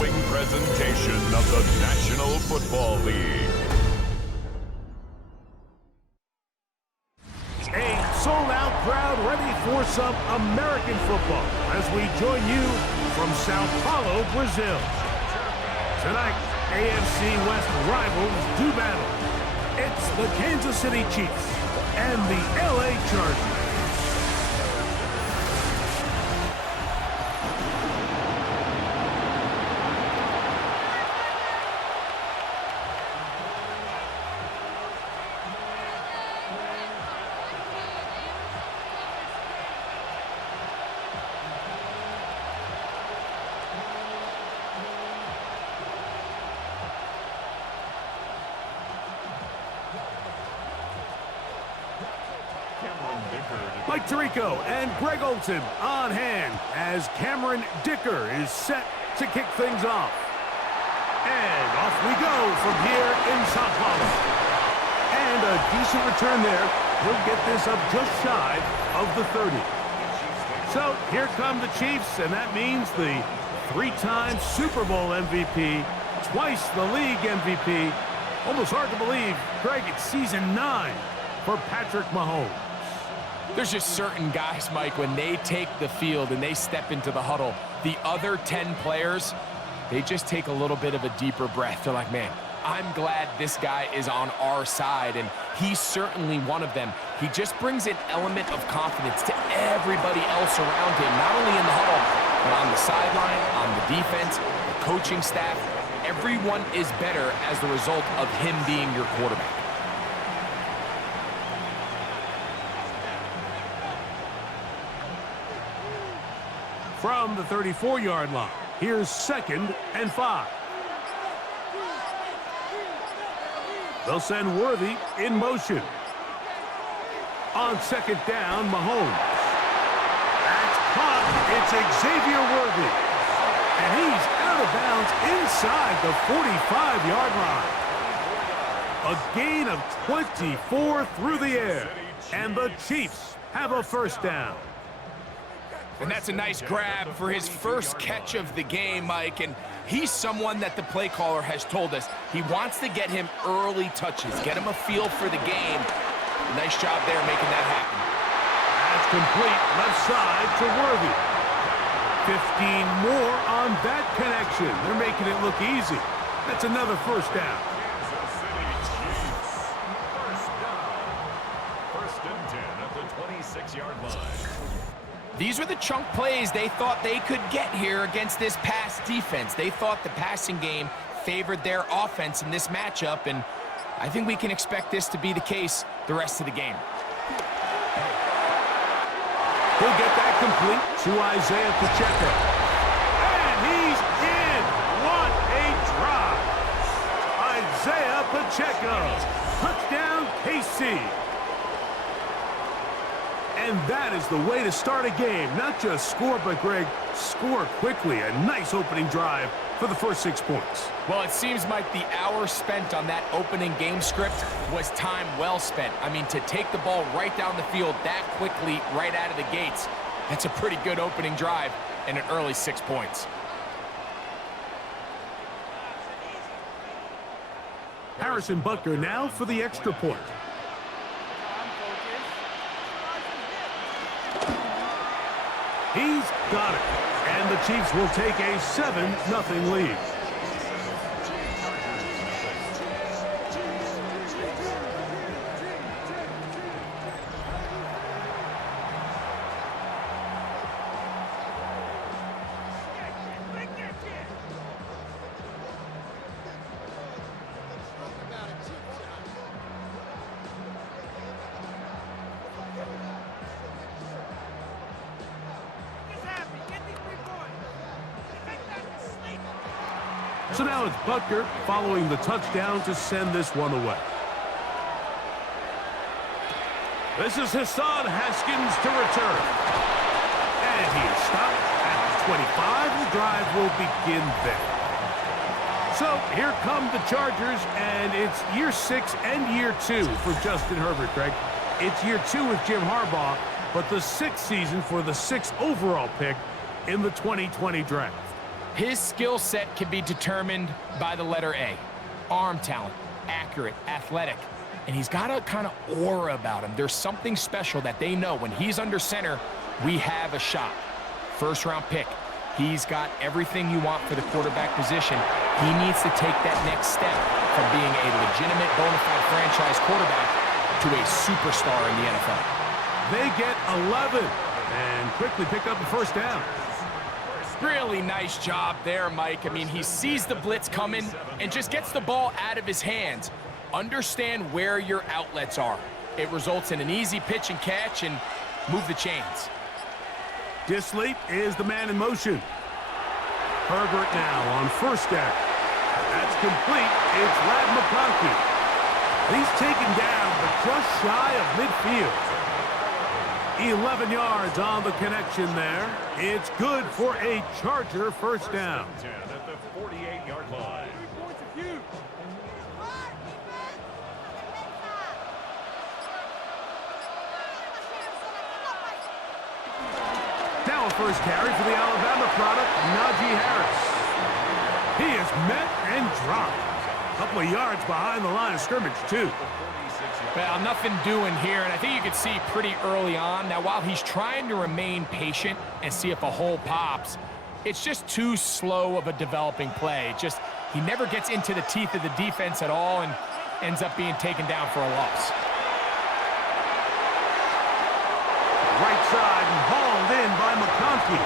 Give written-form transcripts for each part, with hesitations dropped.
following presentation of the National Football League. A sold-out crowd ready for some American football as we join you from Sao Paulo, Brazil. Tonight, AFC West rivals do battle. It's the Kansas City Chiefs and the LA Chargers. Mike Tirico and Greg Olsen on hand as Cameron Dicker is set to kick things off. And off we go from here in Sao Paulo. And a decent return there. He'll get this up just shy of the 30. So here come the Chiefs, and that means the three-time Super Bowl MVP, twice the league MVP. Almost hard to believe, Greg, it's season 9 for Patrick Mahomes. There's just certain guys, Mike, when they take the field and they step into the huddle, the other 10 players, they just take a little bit of a deeper breath. They're like, man, I'm glad this guy is on our side, and he's certainly one of them. He just brings an element of confidence to everybody else around him, not only in the huddle, but on the sideline, on the defense, the coaching staff. Everyone is better as the result of him being your quarterback. From the 34-yard line, here's 2nd and 5. They'll send Worthy in motion. On 2nd down, Mahomes. That's caught. It's Xavier Worthy. And he's out of bounds inside the 45-yard line. A gain of 24 through the air. And the Chiefs have a first down. And that's a nice grab for his first catch of the game, Mike. And he's someone that the play caller has told us he wants to get him early touches, get him a feel for the game. Nice job there making that happen. That's complete left side to Worthy. 15 more on that connection. They're making it look easy. That's another first down. First and 10 at the 26-yard line. These were the chunk plays they thought they could get here against this pass defense. They thought the passing game favored their offense in this matchup, and I think we can expect this to be the case the rest of the game. He'll get that complete to Isaiah Pacheco. And he's in. What a drop. Isaiah Pacheco. Touchdown, KC. And that is the way to start a game. Not just score, but, Greg, score quickly. A nice opening drive for the first 6 points. Well, it seems like the hour spent on that opening game script was time well spent. I mean, to take the ball right down the field that quickly right out of the gates, that's a pretty good opening drive and an early 6 points. Harrison Butker now for the extra point. He's got it. And the Chiefs will take a 7-0 lead. So now it's Butker following the touchdown to send this one away. This is Hassan Haskins to return. And he is stopped at the 25. The drive will begin there. So here come the Chargers, and it's year 6 and year 2 for Justin Herbert, Greg. It's year 2 with Jim Harbaugh, but the 6th season for the 6th overall pick in the 2020 draft. His skill set can be determined by the letter A. Arm talent, accurate, athletic. And he's got a kind of aura about him. There's something special that they know when he's under center, we have a shot. First-round pick. He's got everything you want for the quarterback position. He needs to take that next step from being a legitimate bona fide franchise quarterback to a superstar in the NFL. They get 11 and quickly pick up a first down. Really nice job there, Mike. I mean, he sees the blitz coming and just gets the ball out of his hands. Understand where your outlets are. It results in an easy pitch and catch and move the chains. Disley is the man in motion. Herbert now on first down. That's complete. It's Lad McConkey. He's taken down, but just shy of midfield. 11 yards on the connection there. It's good for a Charger first down. At the 48-yard line. Now a first carry for the Alabama product, Najee Harris. He is met and dropped. A couple of yards behind the line of scrimmage, too. Well, nothing doing here, and I think you can see pretty early on. Now, while he's trying to remain patient and see if a hole pops, it's just too slow of a developing play. He never gets into the teeth of the defense at all and ends up being taken down for a loss. Right side and hauled in by McConkey.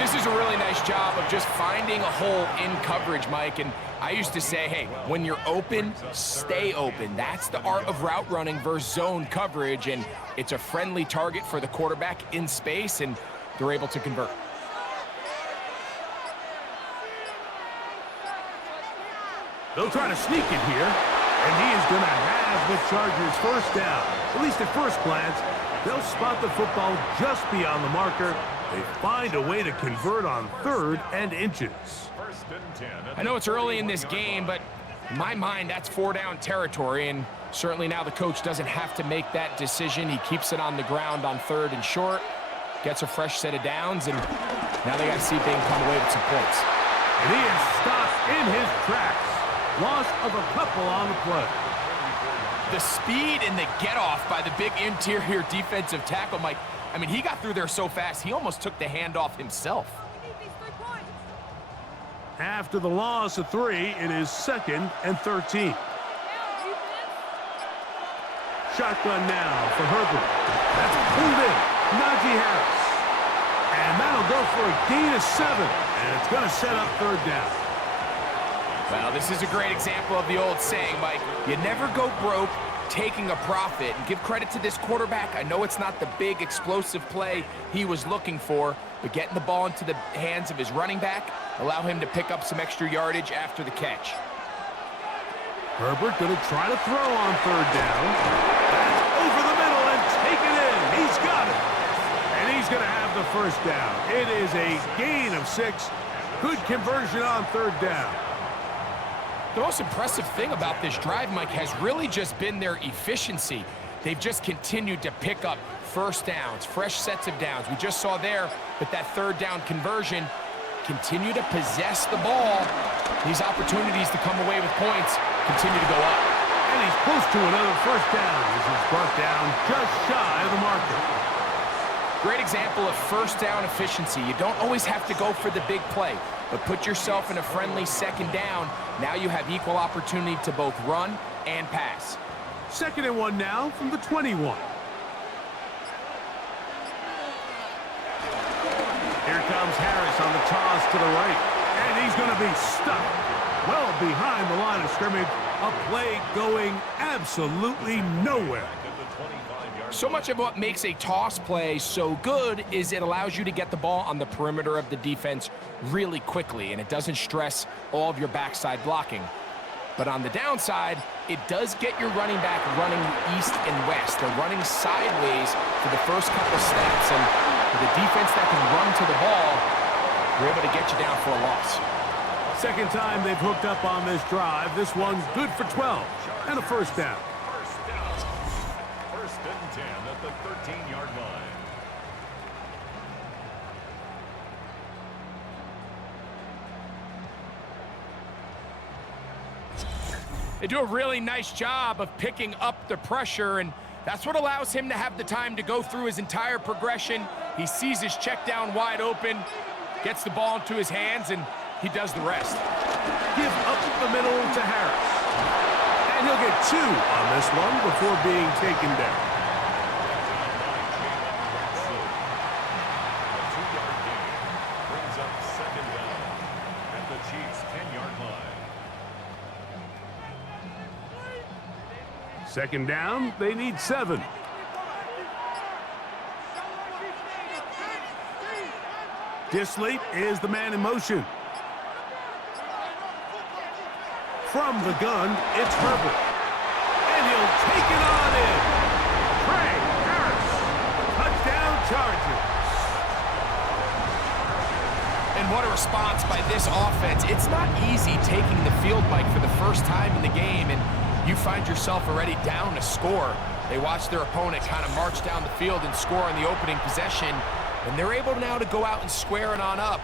This is a really nice job of just finding a hole in coverage, Mike. And I used to say, hey, when you're open, stay open. That's the art of route running versus zone coverage. And it's a friendly target for the quarterback in space, and they're able to convert. They'll try to sneak it here, and he is going to have the Chargers first down. At least at first glance, they'll spot the football just beyond the marker. They find a way to convert on 3rd and inches. I know it's early in this game, but in my mind, that's 4-down territory, and certainly now the coach doesn't have to make that decision. He keeps it on the ground on 3rd and short, gets a fresh set of downs, and now they got to see if they can come away with some points. And he is stopped in his tracks. Loss of a couple on the play. The speed and the get-off by the big interior defensive tackle, Mike. I mean, he got through there so fast, he almost took the handoff himself. After the loss of 3, it is 2nd and 13. Shotgun now for Herbert. That's pulled in. Najee Harris. And that'll go for a gain of 7. And it's going to set up 3rd down. Well, this is a great example of the old saying, Mike. You never go broke taking a profit. And give credit to this quarterback. I know it's not the big explosive play he was looking for, but getting the ball into the hands of his running back allow him to pick up some extra yardage after the catch. Herbert going to try to throw on 3rd down. That's over the middle and take it in. He's got it. And he's going to have the first down. It is a gain of 6. Good conversion on 3rd down. The most impressive thing about this drive, Mike, has really just been their efficiency. They've just continued to pick up first downs, fresh sets of downs. We just saw there with that 3rd down conversion, continue to possess the ball. These opportunities to come away with points continue to go up. And he's close to another first down as he's brought down just shy of the marker. Great example of first down efficiency. You don't always have to go for the big play, but put yourself in a friendly 2nd down. Now you have equal opportunity to both run and pass. 2nd and 1 now from the 21. Here comes Harris on the toss to the right. And he's going to be stuck well behind the line of scrimmage. A play going absolutely nowhere. So much of what makes a toss play so good is it allows you to get the ball on the perimeter of the defense really quickly, and it doesn't stress all of your backside blocking. But on the downside, it does get your running back running east and west. They're running sideways for the first couple steps, and with a defense that can run to the ball, we're able to get you down for a loss. 2nd time they've hooked up on this drive. This one's good for 12 and a first down. 1st and 10 at the 13-yard line. They do a really nice job of picking up the pressure, and that's what allows him to have the time to go through his entire progression. He sees his check down wide open, gets the ball into his hands, and he does the rest. Give up the middle to Harris. And he'll get 2 on this one before being taken down. A 2-yard gain brings up second down at the Chiefs' 10-yard line. Second down, they need 7. Disley is the man in motion. From the gun, it's Herbert. And he'll take it on in. Craig Harris. Touchdown Chargers. And what a response by this offense. It's not easy taking the field, Mike, for the first time in the game, and you find yourself already down a score. They watch their opponent kind of march down the field and score on the opening possession, and they're able now to go out and square it on up.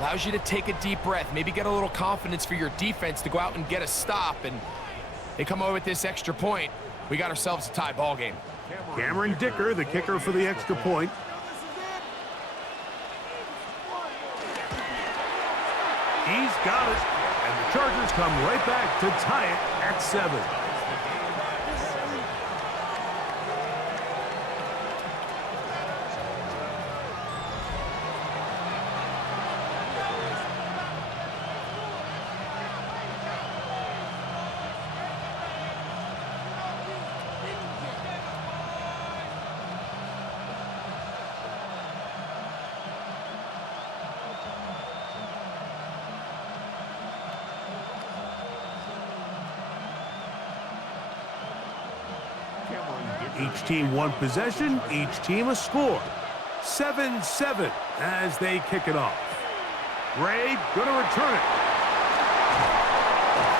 Allows you to take a deep breath, maybe get a little confidence for your defense to go out and get a stop, and they come away with this extra point. We got ourselves a tie ball game. Cameron Dicker, the kicker for the extra point. He's got it, and the Chargers come right back to tie it at 7. Each team one possession, each team a score. 7-7 as they kick it off. Ray gonna return it.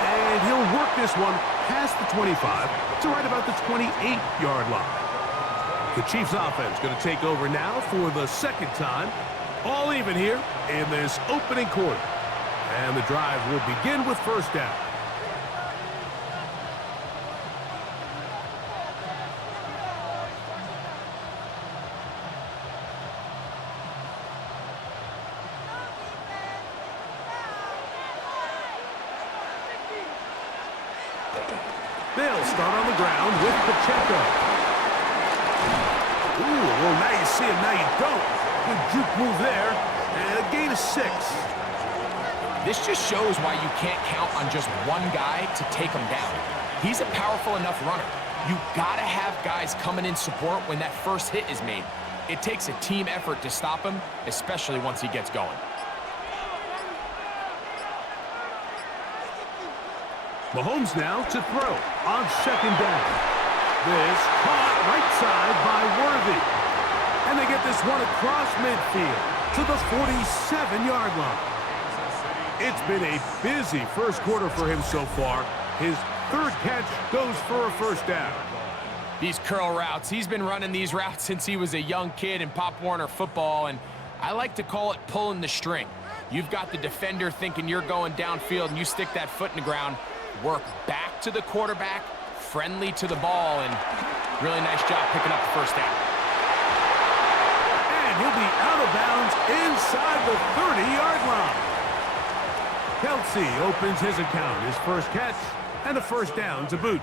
And he'll work this one past the 25 to right about the 28-yard line. The Chiefs offense gonna take over now for the second time. All even here in this opening quarter. And the drive will begin with first down. They'll start on the ground with Pacheco. Ooh, well, now you see him, now you don't. Good juke move there, and a gain of 6. This just shows why you can't count on just one guy to take him down. He's a powerful enough runner. You gotta have guys coming in support when that first hit is made. It takes a team effort to stop him, especially once he gets going. Mahomes now to throw on second down. This caught right side by Worthy. And they get this one across midfield to the 47-yard line. It's been a busy first quarter for him so far. His third catch goes for a first down. These curl routes, he's been running these routes since he was a young kid in Pop Warner football, and I like to call it pulling the string. You've got the defender thinking you're going downfield, and you stick that foot in the ground, work back to the quarterback, friendly to the ball, and really nice job picking up the first down. And he'll be out of bounds inside the 30-yard line. Kelsey opens his account, his first catch, and a first down to boot.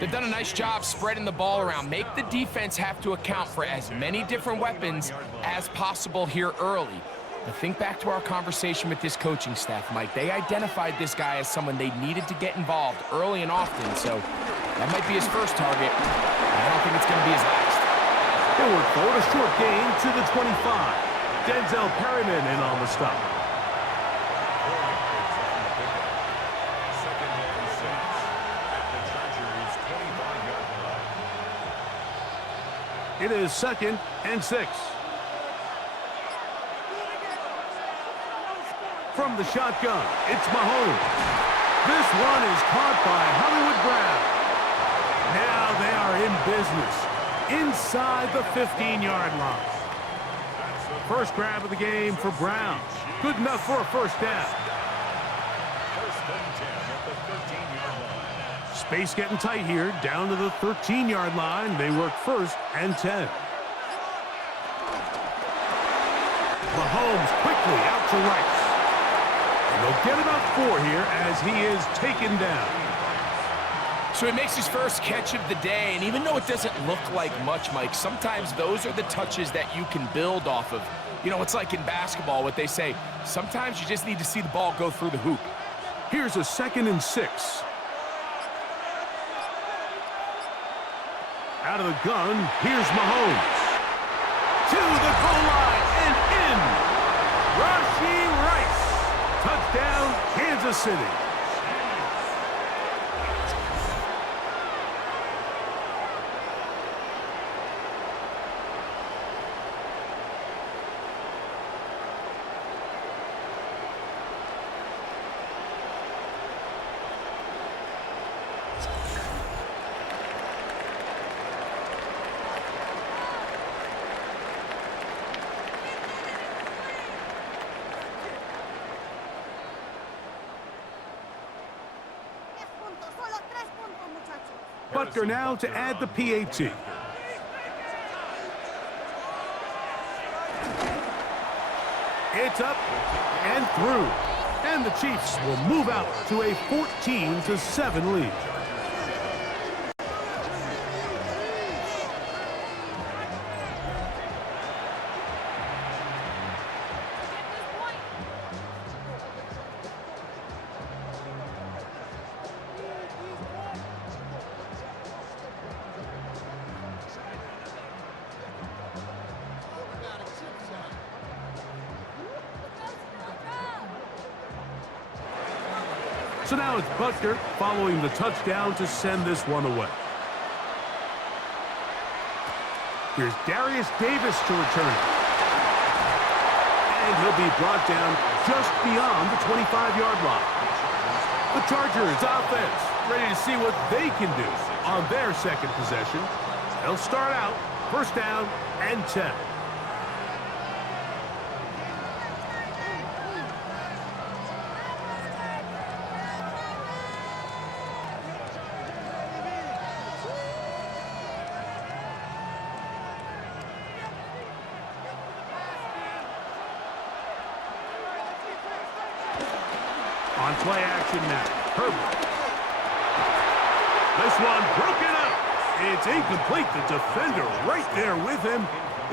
They've done a nice job spreading the ball around. Make the defense have to account for as many different weapons as possible here early. But think back to our conversation with this coaching staff, Mike. They identified this guy as someone they needed to get involved early and often, so that might be his first target. I don't think it's going to be his last. They work forward, a short gain to the 25. Denzel Perryman in on the stop. It is 2nd and 6. From the shotgun, it's Mahomes. This one is caught by Hollywood Brown. Now they are in business inside the 15-yard line. First grab of the game for Brown. Good enough for a first down. First and 10 at the 13-yard line. Space getting tight here, down to the 13-yard line. They work 1st and 10. Mahomes quickly out to Rice. And they'll get about 4 here as he is taken down. So he makes his first catch of the day, and even though it doesn't look like much, Mike, sometimes those are the touches that you can build off of. You know, it's like in basketball, what they say, sometimes you just need to see the ball go through the hoop. Here's a 2nd and 6. Out of the gun, here's Mahomes. To the goal line and in. Rashee Rice. Touchdown, Kansas City. Butker now to add the PAT. It's up and through. And the Chiefs will move out to a 14-7 lead. So now it's Butker following the touchdown to send this one away. Here's Darius Davis to return it. And he'll be brought down just beyond the 25-yard line. The Chargers offense ready to see what they can do on their second possession. They'll start out 1st down and 10. On play action now, Herbert. This one broken up. It's incomplete. The defender right there with him.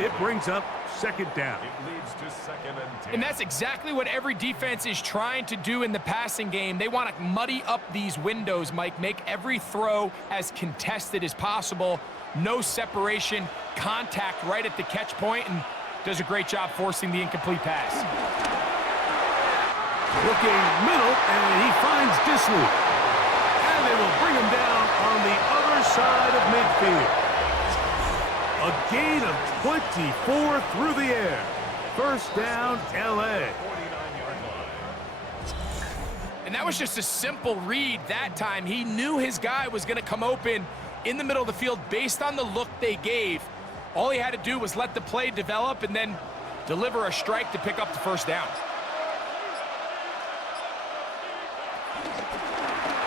It brings up 2nd down. It leads to 2nd and 10. And that's exactly what every defense is trying to do in the passing game. They want to muddy up these windows, Mike, make every throw as contested as possible. No separation, contact right at the catch point, and does a great job forcing the incomplete pass. Looking middle, and he finds Disley. And they will bring him down on the other side of midfield. A gain of 24 through the air. 1st down, L.A. And that was just a simple read that time. He knew his guy was going to come open in the middle of the field based on the look they gave. All he had to do was let the play develop and then deliver a strike to pick up the 1st down.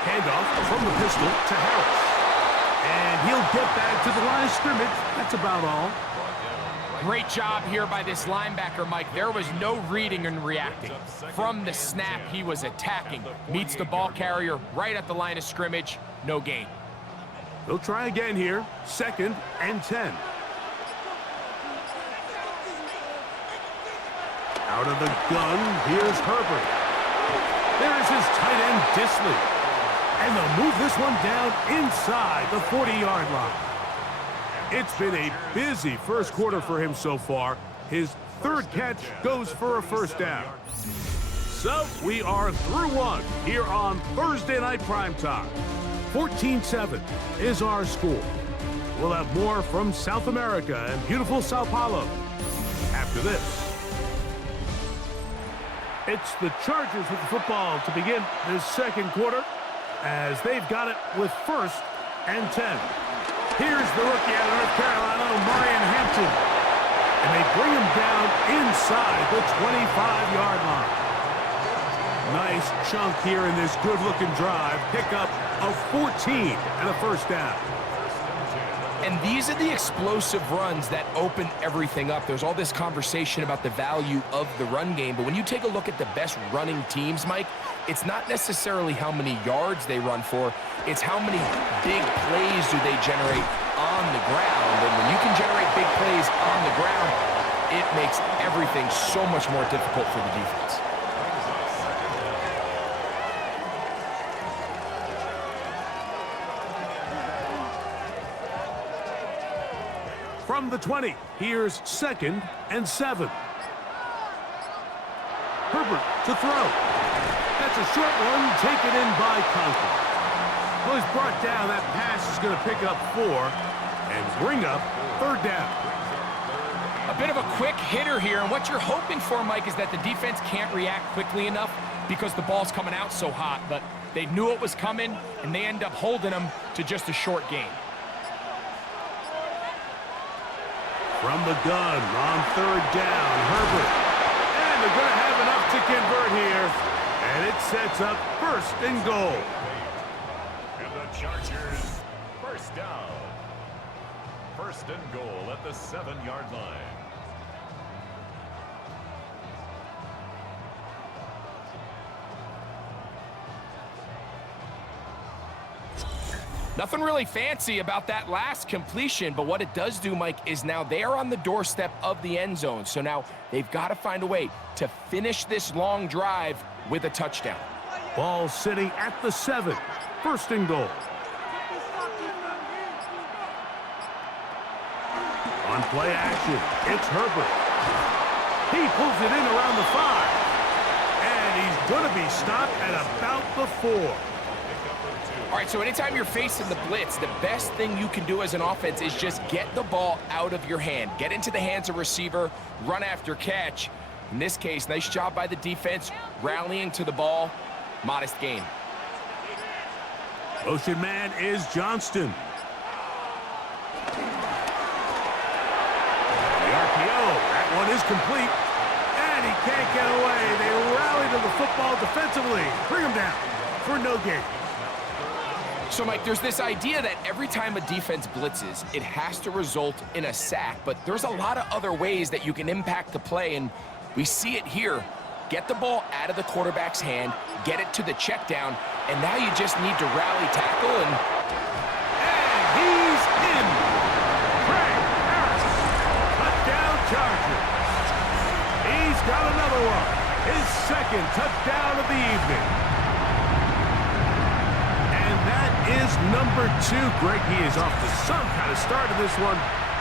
Handoff from the pistol to Harris. And he'll get back to the line of scrimmage. That's about all. Great job here by this linebacker, Mike. There was no reading and reacting. From the snap, he was attacking. Meets the ball carrier right at the line of scrimmage. No gain. They'll try again here. 2nd and 10. Out of the gun, here's Herbert. There's his tight end, Disley. And they'll move this one down inside the 40-yard line. It's been a busy 1st quarter for him so far. His 3rd catch goes for a 1st down. So we are through one here on Thursday Night Primetime. 14-7 is our score. We'll have more from South America and beautiful Sao Paulo after this. It's the Chargers with the football to begin this 2nd quarter, as they've got it with 1st and 10. Here's the rookie out of North Carolina, Marion Hampton. And they bring him down inside the 25-yard line. Nice chunk here in this good-looking drive. Pickup of 14 and a first down. And these are the explosive runs that open everything up. There's all this conversation about the value of the run game, but when you take a look at the best running teams, Mike, it's not necessarily how many yards they run for, it's how many big plays do they generate on the ground. And when you can generate big plays on the ground, it makes everything so much more difficult for the defense. From the 20, here's 2nd and 7. Herbert to throw. That's a short one, taken in by Conklin. Well, he's brought down. That pass is going to pick up 4 and bring up 3rd down. A bit of a quick hitter here, and what you're hoping for, Mike, is that the defense can't react quickly enough because the ball's coming out so hot, but they knew it was coming, and they end up holding them to just a short gain. From the gun on 3rd down, Herbert. And they're going to have enough to convert here. And it sets up 1st and goal. And the Chargers, first down. 1st and goal at the 7-yard line. Nothing really fancy about that last completion, but what it does do, Mike, is now they are on the doorstep of the end zone. So now they've got to find a way to finish this long drive with a touchdown. Ball sitting at the 7. 1st and goal. On play action, it's Herbert. He pulls it in around the 5. And he's going to be stopped at about the 4. All right, so anytime you're facing the blitz, the best thing you can do as an offense is just get the ball out of your hand. Get into the hands of receiver, run after catch. In this case, nice job by the defense, rallying to the ball. Modest gain. Motion man is Johnston. The RPO, that one is complete. And he can't get away. They rally to the football defensively. Bring him down for no gain. So, Mike, there's this idea that every time a defense blitzes, it has to result in a sack, but there's a lot of other ways that you can impact the play, and we see it here. Get the ball out of the quarterback's hand, get it to the check down, and now you just need to rally tackle and he's in. Craig Harris, touchdown Chargers. He's got another one. His 2nd touchdown of the evening. Is number 2. Greg, he is off to some kind of start in this one.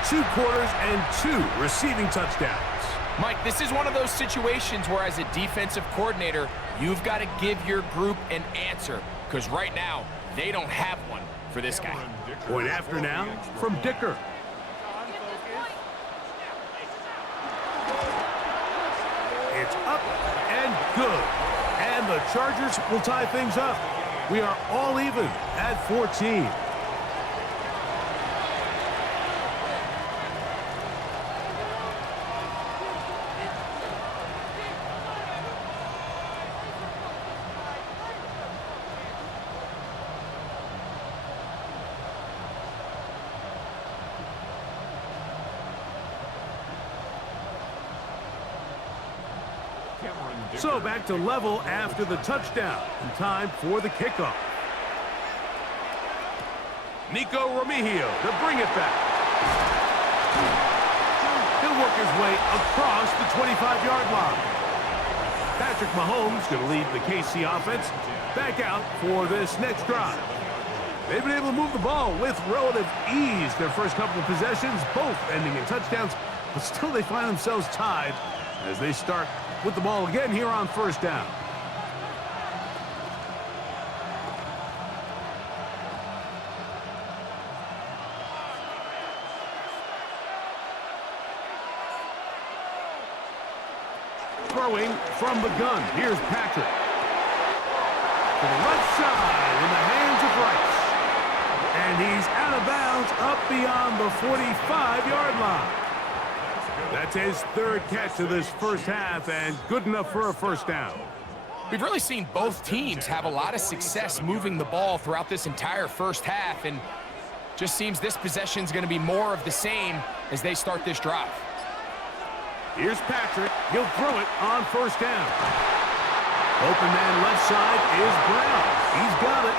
2 quarters and 2 receiving touchdowns. Mike, this is one of those situations where as a defensive coordinator, you've got to give your group an answer, because right now, they don't have one for this guy. Point after now from Dicker. It's up and good. And the Chargers will tie things up. We are all even at 14. So back to level after the touchdown. And time for the kickoff. Nico Remigio to bring it back. He'll work his way across the 25-yard line. Patrick Mahomes going to lead the KC offense back out for this next drive. They've been able to move the ball with relative ease their first couple of possessions, both ending in touchdowns, but still they find themselves tied as they start with the ball again here on 1st down. Throwing from the gun. Here's Patrick. To the left side in the hands of Rice. And he's out of bounds up beyond the 45-yard line. That's his 3rd catch of this first half and good enough for a first down. We've really seen both teams have a lot of success moving the ball throughout this entire first half, and just seems this possession is going to be more of the same as they start this drive. Here's Patrick. He'll throw it on first down. Open man left side is Brown. He's got it.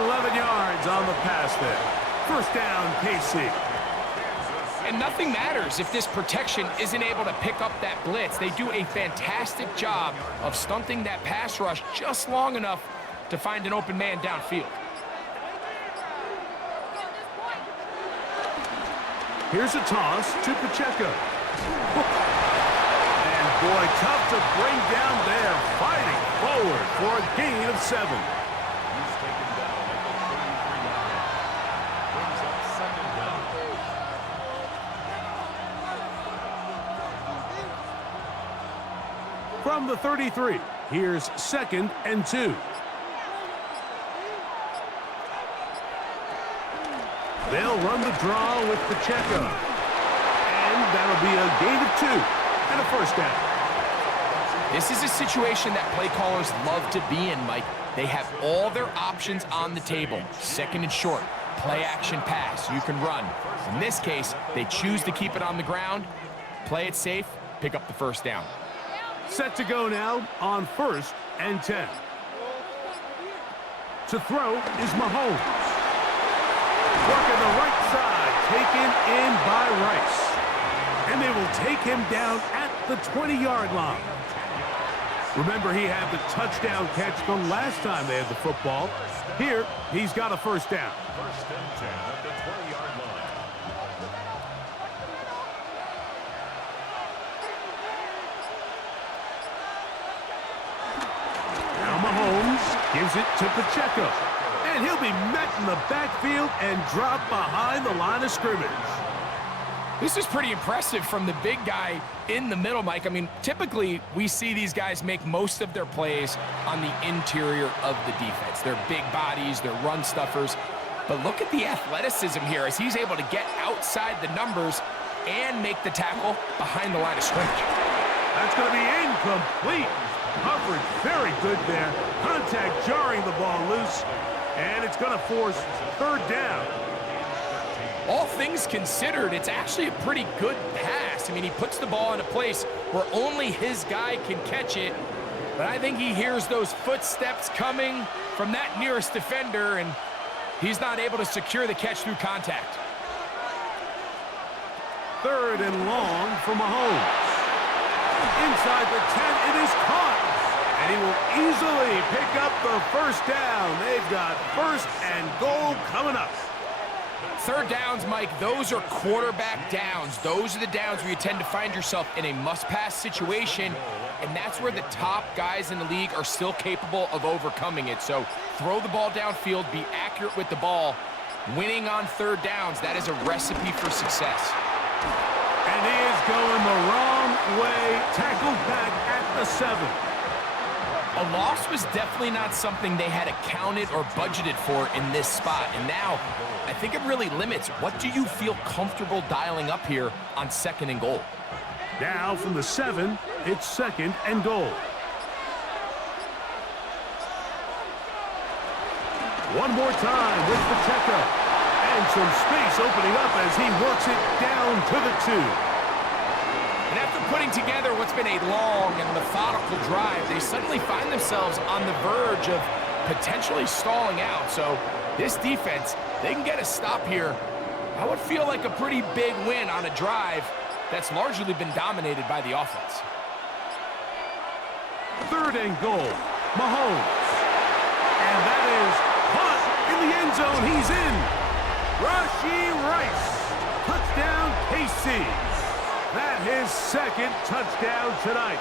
11 yards on the pass there. First down, KC. And nothing matters if this protection isn't able to pick up that blitz. They do a fantastic job of stunting that pass rush just long enough to find an open man downfield. Here's a toss to Pacheco. And boy, tough to bring down there. Fighting forward for a gain of 7. He's taken down at the 33-yard line. Brings up second down. From the 33, here's 2nd and 2. They'll run the draw with Pacheco. And that'll be a gain of 2 and a first down. This is a situation that play callers love to be in, Mike. They have all their options on the table. 2nd and short, play action pass, you can run. In this case, they choose to keep it on the ground, play it safe, pick up the first down. Set to go now on 1st and 10. To throw is Mahomes. Working the right side, taken in by Rice. And they will take him down at the 20-yard line. Remember, he had the touchdown catch the last time they had the football. Here, he's got a first down. 1st and 10 at the 20-yard line. Now Mahomes gives it to Pacheco. And he'll be met in the backfield and dropped behind the line of scrimmage. This is pretty impressive from the big guy in the middle, Mike. I mean, typically we see these guys make most of their plays on the interior of the defense. They're big bodies, they're run stuffers. But look at the athleticism here as he's able to get outside the numbers and make the tackle behind the line of scrimmage. That's going to be incomplete. Coverage very good there. Contact jarring the ball loose. And it's going to force 3rd down. All things considered, it's actually a pretty good pass. I mean, he puts the ball in a place where only his guy can catch it. But I think he hears those footsteps coming from that nearest defender, and he's not able to secure the catch through contact. 3rd and long for Mahomes. Inside the 10, it is caught. And he will easily pick up the first down. They've got 1st and goal coming up. 3rd downs, Mike, those are quarterback downs. Those are the downs where you tend to find yourself in a must-pass situation, and that's where the top guys in the league are still capable of overcoming it. So throw the ball downfield, be accurate with the ball. Winning on 3rd downs, that is a recipe for success. And he is going the wrong way. Tackled back at the 7. A loss was definitely not something they had accounted or budgeted for in this spot. And now, I think it really limits what do you feel comfortable dialing up here on 2nd and goal. Now from the 7, it's 2nd and goal. One more time with Pacheco. And some space opening up as he works it down to the 2. And after putting together what's been a long and methodical drive, they suddenly find themselves on the verge of potentially stalling out. So this defense, they can get a stop here. That would feel like a pretty big win on a drive that's largely been dominated by the offense. 3rd and goal, Mahomes. And that is caught in the end zone. He's in. Rashee Rice. Touchdown, KC. That his 2nd touchdown tonight.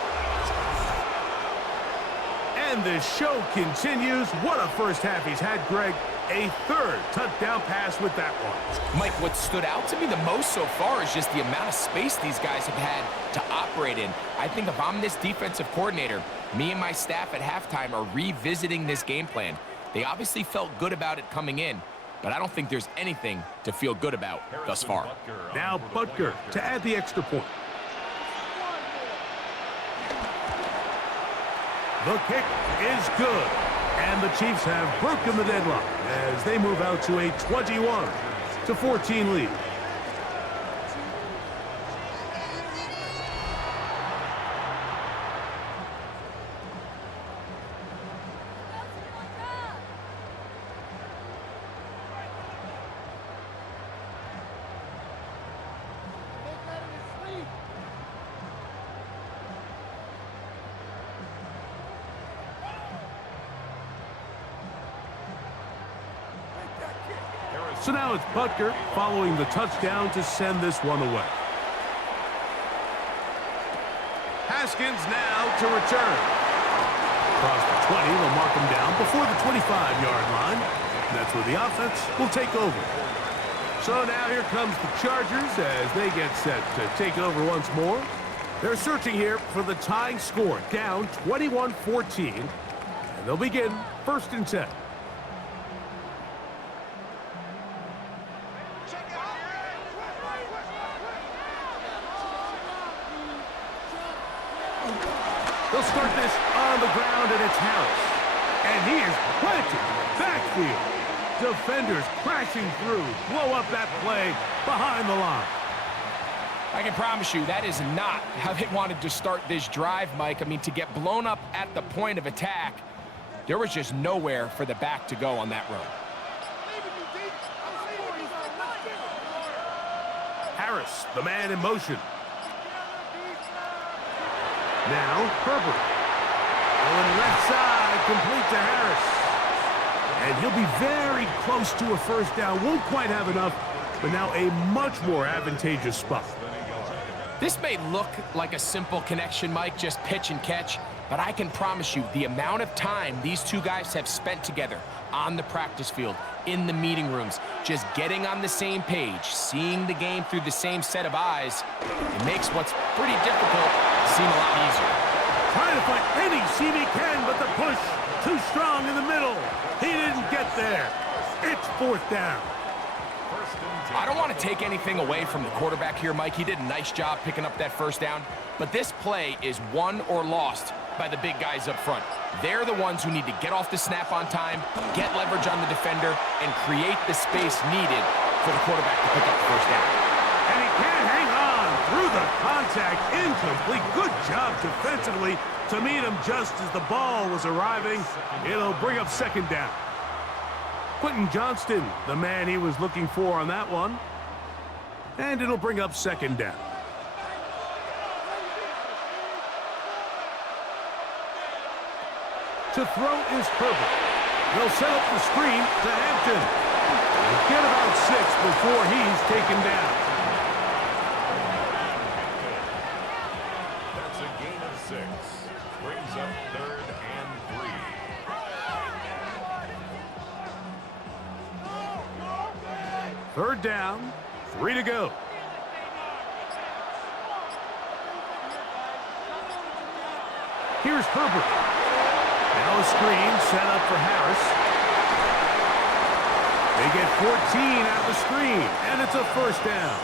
And the show continues. What a first half he's had, Greg. A 3rd touchdown pass with that one. Mike, what stood out to me the most so far is just the amount of space these guys have had to operate in. I think if I'm this defensive coordinator, me and my staff at halftime are revisiting this game plan. They obviously felt good about it coming in, but I don't think there's anything to feel good about thus far. Now Butker to add the extra point. The kick is good. And the Chiefs have broken the deadlock as they move out to a 21-14 lead. So now it's Butker following the touchdown to send this one away. Haskins now to return. Across the 20, they'll mark him down before the 25-yard line. And that's where the offense will take over. So now here comes the Chargers as they get set to take over once more. They're searching here for the tying score, down 21-14. And they'll begin 1st and 10. They'll start this on the ground, and it's Harris. And he is planted in the backfield. Defenders crashing through, blow up that play behind the line. I can promise you that is not how they wanted to start this drive, Mike. I mean, to get blown up at the point of attack, there was just nowhere for the back to go on that run. Harris, the man in motion. Now, Herbert. Going left side, complete to Harris. And he'll be very close to a first down. Won't quite have enough, but now a much more advantageous spot. This may look like a simple connection, Mike, just pitch and catch, but I can promise you the amount of time these two guys have spent together on the practice field, in the meeting rooms, just getting on the same page, seeing the game through the same set of eyes, it makes what's pretty difficult seem a lot easier. Trying to find any seam he can, but the push too strong in the middle. He didn't get there. It's 4th down. I don't want to take anything away from the quarterback here, Mike. He did a nice job picking up that first down, but this play is won or lost by the big guys up front. They're the ones who need to get off the snap on time, get leverage on the defender, and create the space needed for the quarterback to pick up the first down. And he can't hang on through the contact. Incomplete. Good job defensively to meet him just as the ball was arriving. It'll bring up 2nd down. Quentin Johnston, the man he was looking for on that one. And it'll bring up 2nd down. To throw is Herbert. They'll set up the screen to Hampton. They'll get about 6 before he's taken down. That's a gain of 6. Brings up 3rd and 3. 3rd down, 3 to go. Here's Herbert. Now a screen set up for Harris. They get 14 out of the screen, and it's a 1st down.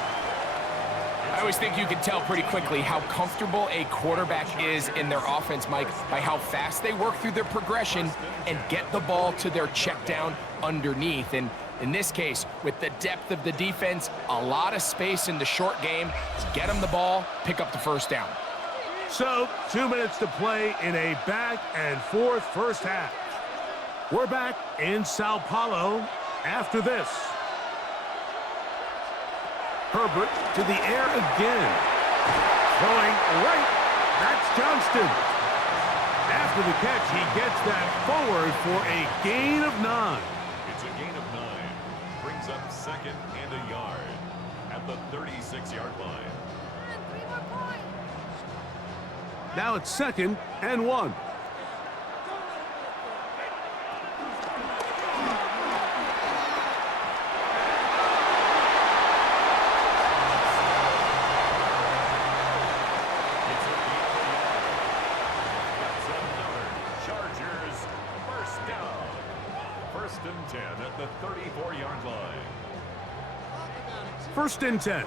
I always think you can tell pretty quickly how comfortable a quarterback is in their offense, Mike, by how fast they work through their progression and get the ball to their check down underneath. And in this case, with the depth of the defense, a lot of space in the short game, get them the ball, pick up the 1st down. So, 2 minutes to play in a back-and-forth first half. We're back in Sao Paulo after this. Herbert to the air again. Throwing right. That's Johnston. After the catch, he gets that forward for a gain of 9. It's a gain of 9. Brings up 2nd and a yard at the 36-yard line. Now it's 2nd and 1. Chargers, 1st down. 1st and 10 at the 34-yard line. 1st and 10.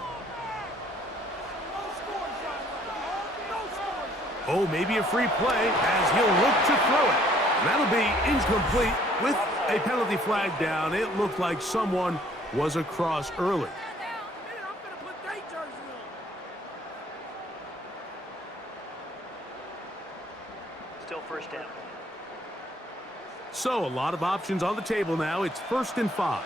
Oh, maybe a free play as he'll look to throw it. And that'll be incomplete with a penalty flag down. It looked like someone was across early. Still first down. So a lot of options on the table now. It's 1st and 5.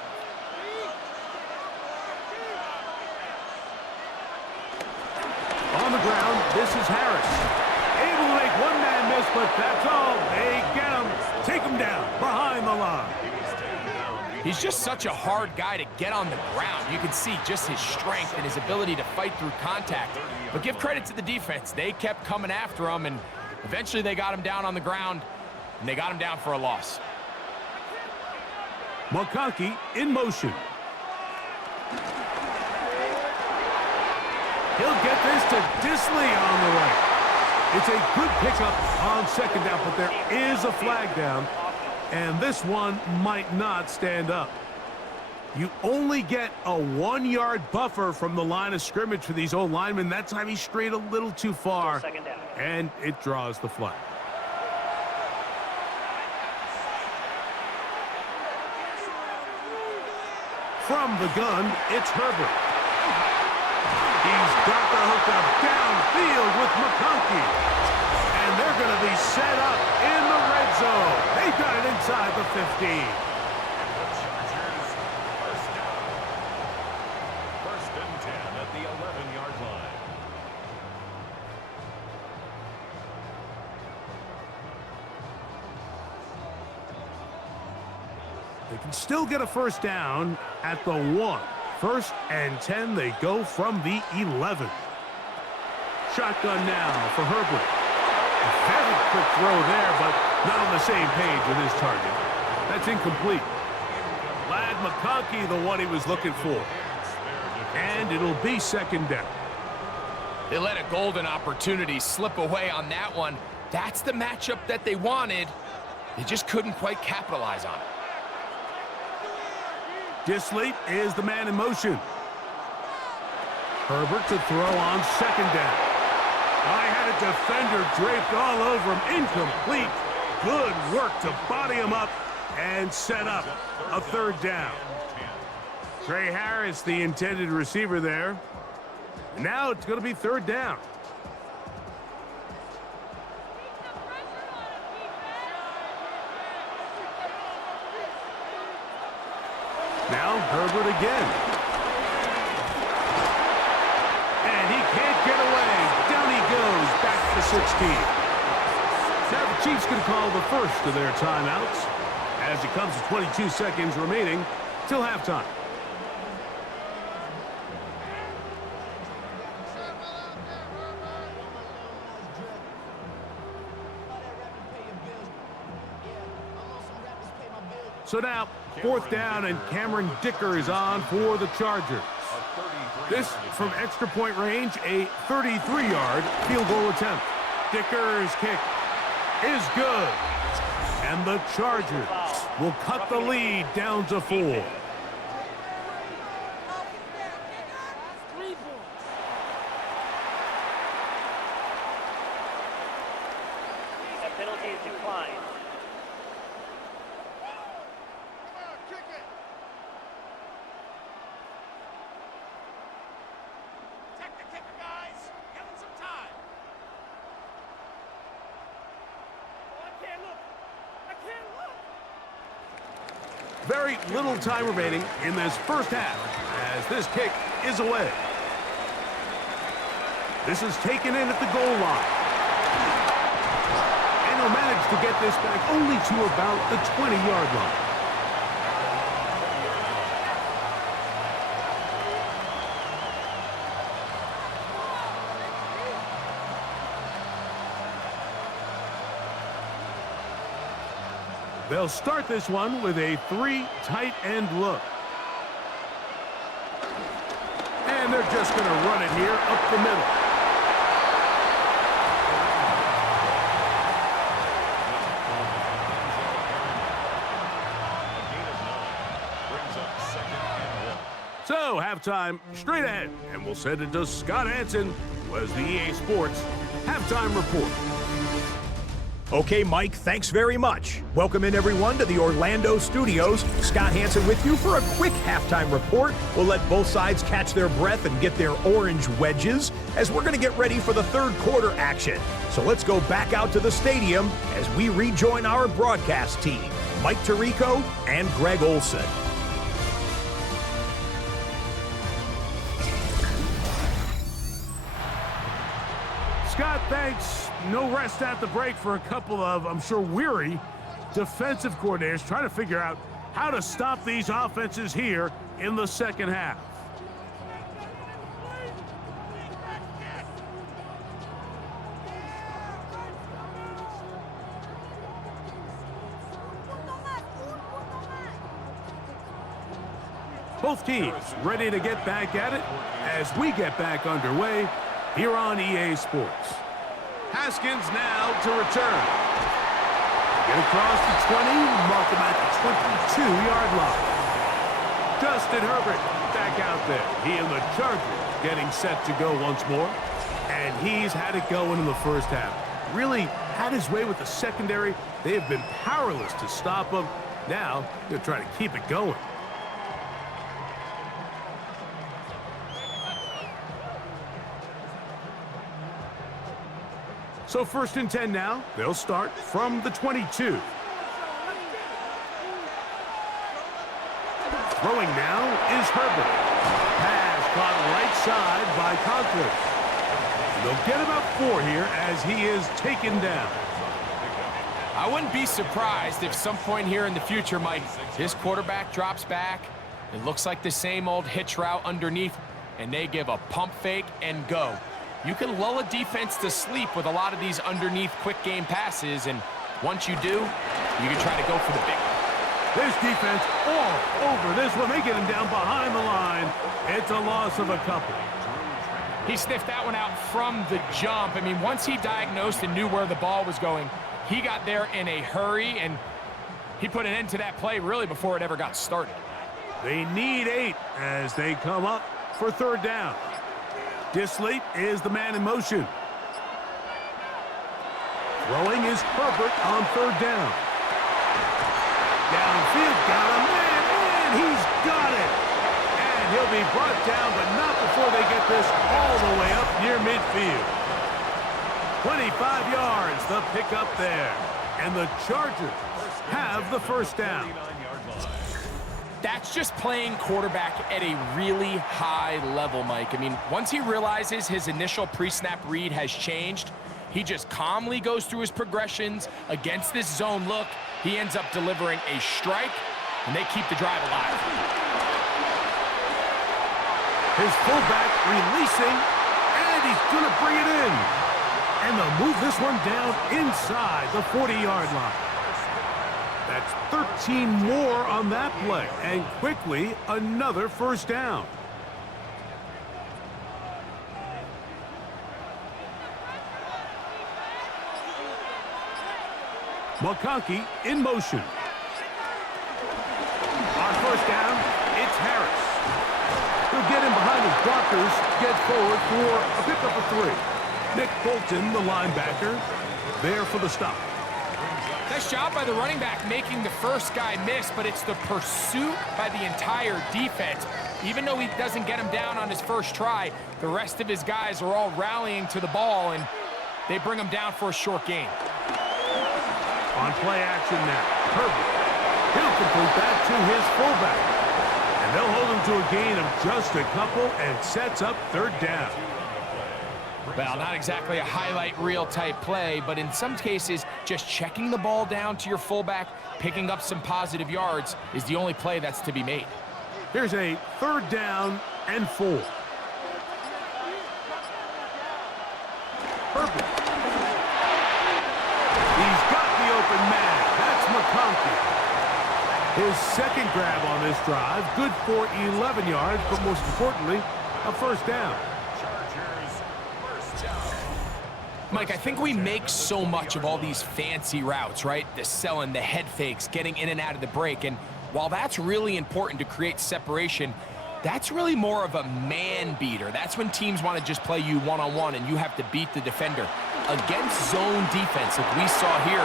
On the ground, this is Harris. Able to make one man miss, but that's all. They get him. Take him down behind the line. He's just such a hard guy to get on the ground. You can see just his strength and his ability to fight through contact. But give credit to the defense. They kept coming after him, and eventually they got him down on the ground, and they got him down for a loss. McConkey in motion. He'll get this to Disley on the right. It's a good pickup on 2nd down, but there is a flag down, and this one might not stand up. You only get a 1-yard buffer from the line of scrimmage for these old linemen. That time he strayed a little too far, and it draws the flag. From the gun, it's Herbert. He's got the hook up downfield with McConkey. And they're going to be set up in the red zone. They got it inside the 15. The Chargers, first down. 1st and 10 at the 11-yard line. They can still get a first down at the 1. 1st and 10, they go from the 11. Shotgun now for Herbert. A very quick throw there, but not on the same page with his target. That's incomplete. Lad McConkey, the one he was looking for. And it'll be 2nd down. They let a golden opportunity slip away on that one. That's the matchup that they wanted. They just couldn't quite capitalize on it. Disley is the man in motion. Herbert to throw on 2nd down. I had a defender draped all over him. Incomplete. Good work to body him up and set up a 3rd down. Trey Harris, the intended receiver there. Now it's going to be 3rd down. Now Herbert again. And he can't get away. Down he goes, back to 16. Now the Chiefs can call the first of their timeouts as it comes to 22 seconds remaining till halftime. So now, 4th down, and Cameron Dicker is on for the Chargers. This from extra point range, a 33-yard field goal attempt. Dicker's kick is good. And the Chargers will cut the lead down to 4. That penalty is declined. Very little time remaining in this first half as this kick is away. This is taken in at the goal line. And he'll manage to get this back only to about the 20-yard line. They'll start this one with a 3 tight end look. And they're just going to run it here up the middle. So halftime straight ahead, and we'll send it to Scott Hansen as the EA Sports Halftime Report. Okay, Mike, thanks very much. Welcome in, everyone, to the Orlando studios. Scott Hansen with you for a quick halftime report. We'll let both sides catch their breath and get their orange wedges as we're going to get ready for the third quarter action. So let's go back out to the stadium as we rejoin our broadcast team, Mike Tirico and Greg Olson. Scott, thanks. No rest at the break for a couple of, I'm sure, weary defensive coordinators trying to figure out how to stop these offenses here in the second half. Both teams ready to get back at it as we get back underway here on EA Sports. Haskins now to return. Get across the 20, mark him at the 22-yard line. Justin Herbert back out there. He and the Chargers getting set to go once more. And he's had it going in the first half. Really had his way with the secondary. They have been powerless to stop him. Now they're trying to keep it going. So 1st and 10 now. They'll start from the 22. Throwing now is Herbert. Pass caught right side by Conklin. And they'll get about 4 here as he is taken down. I wouldn't be surprised if some point here in the future, Mike, his quarterback drops back. It looks like the same old hitch route underneath, and they give a pump fake and go. You can lull a defense to sleep with a lot of these underneath quick game passes, and once you do, you can try to go for the big one. This defense all over this one. They get him down behind the line. It's a loss of a couple. He sniffed that one out from the jump. I mean, once he diagnosed and knew where the ball was going, he got there in a hurry, and he put an end to that play really before it ever got started. They need 8 as they come up for 3rd down. Disley is the man in motion. Throwing is Herbert on 3rd down. Downfield, got him, and he's got it. And he'll be brought down, but not before they get this all the way up near midfield. 25 yards, the pickup there. And the Chargers have the 1st down. That's just playing quarterback at a really high level, Mike. I mean, once he realizes his initial pre-snap read has changed, he just calmly goes through his progressions against this zone look. He ends up delivering a strike, and they keep the drive alive. His fullback releasing, and he's going to bring it in. And they'll move this one down inside the 40-yard line. That's 13 more on that play, and quickly another 1st down. McConkey in motion. On 1st down, it's Harris. He'll get in behind his blockers, get forward for a pickup of 3. Nick Bolton, the linebacker, there for the stop. Nice job by the running back making the first guy miss, but it's the pursuit by the entire defense. Even though he doesn't get him down on his first try, the rest of his guys are all rallying to the ball, and they bring him down for a short gain. On play action now, Herbert. He'll complete that to his fullback. And they'll hold him to a gain of just a couple and sets up 3rd down. Well, not exactly a highlight reel type play, but in some cases, just checking the ball down to your fullback, picking up some positive yards is the only play that's to be made. Here's a 3rd down and 4. Herbert. He's got the open man. That's McConkey. His 2nd grab on this drive, good for 11 yards, but most importantly, a 1st down. Mike, I think we make so much of all these fancy routes, right? The selling, the head fakes, getting in and out of the break. And while that's really important to create separation, That's really more of a man beater. That's when teams want to just play you one-on-one and you have to beat the defender. Against zone defense, like we saw here,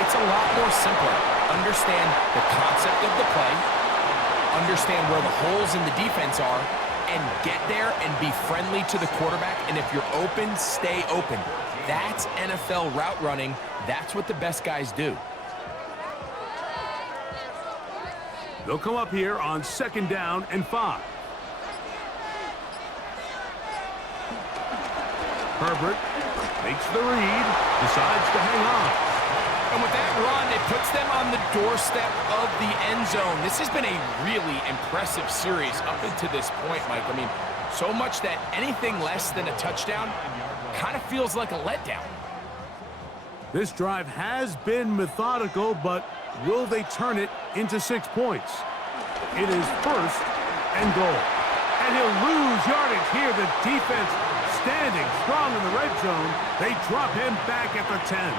it's a lot more simpler. Understand the concept of the play, understand where the holes in the defense are, and get there and be friendly to the quarterback. And if you're open, stay open. That's NFL route running. That's what the best guys do. They'll come up here on 2nd down and 5. Herbert makes the read, decides to hang on. And with that run, it puts them on the doorstep of the end zone. This has been a really impressive series up until this point, Mike. I mean, so much that anything less than a touchdown kind of feels like a letdown. This drive has been methodical, but will they turn it into 6 points? It is 1st and goal. And he'll lose yardage here. The defense standing strong in the red zone. They drop him back at the 10.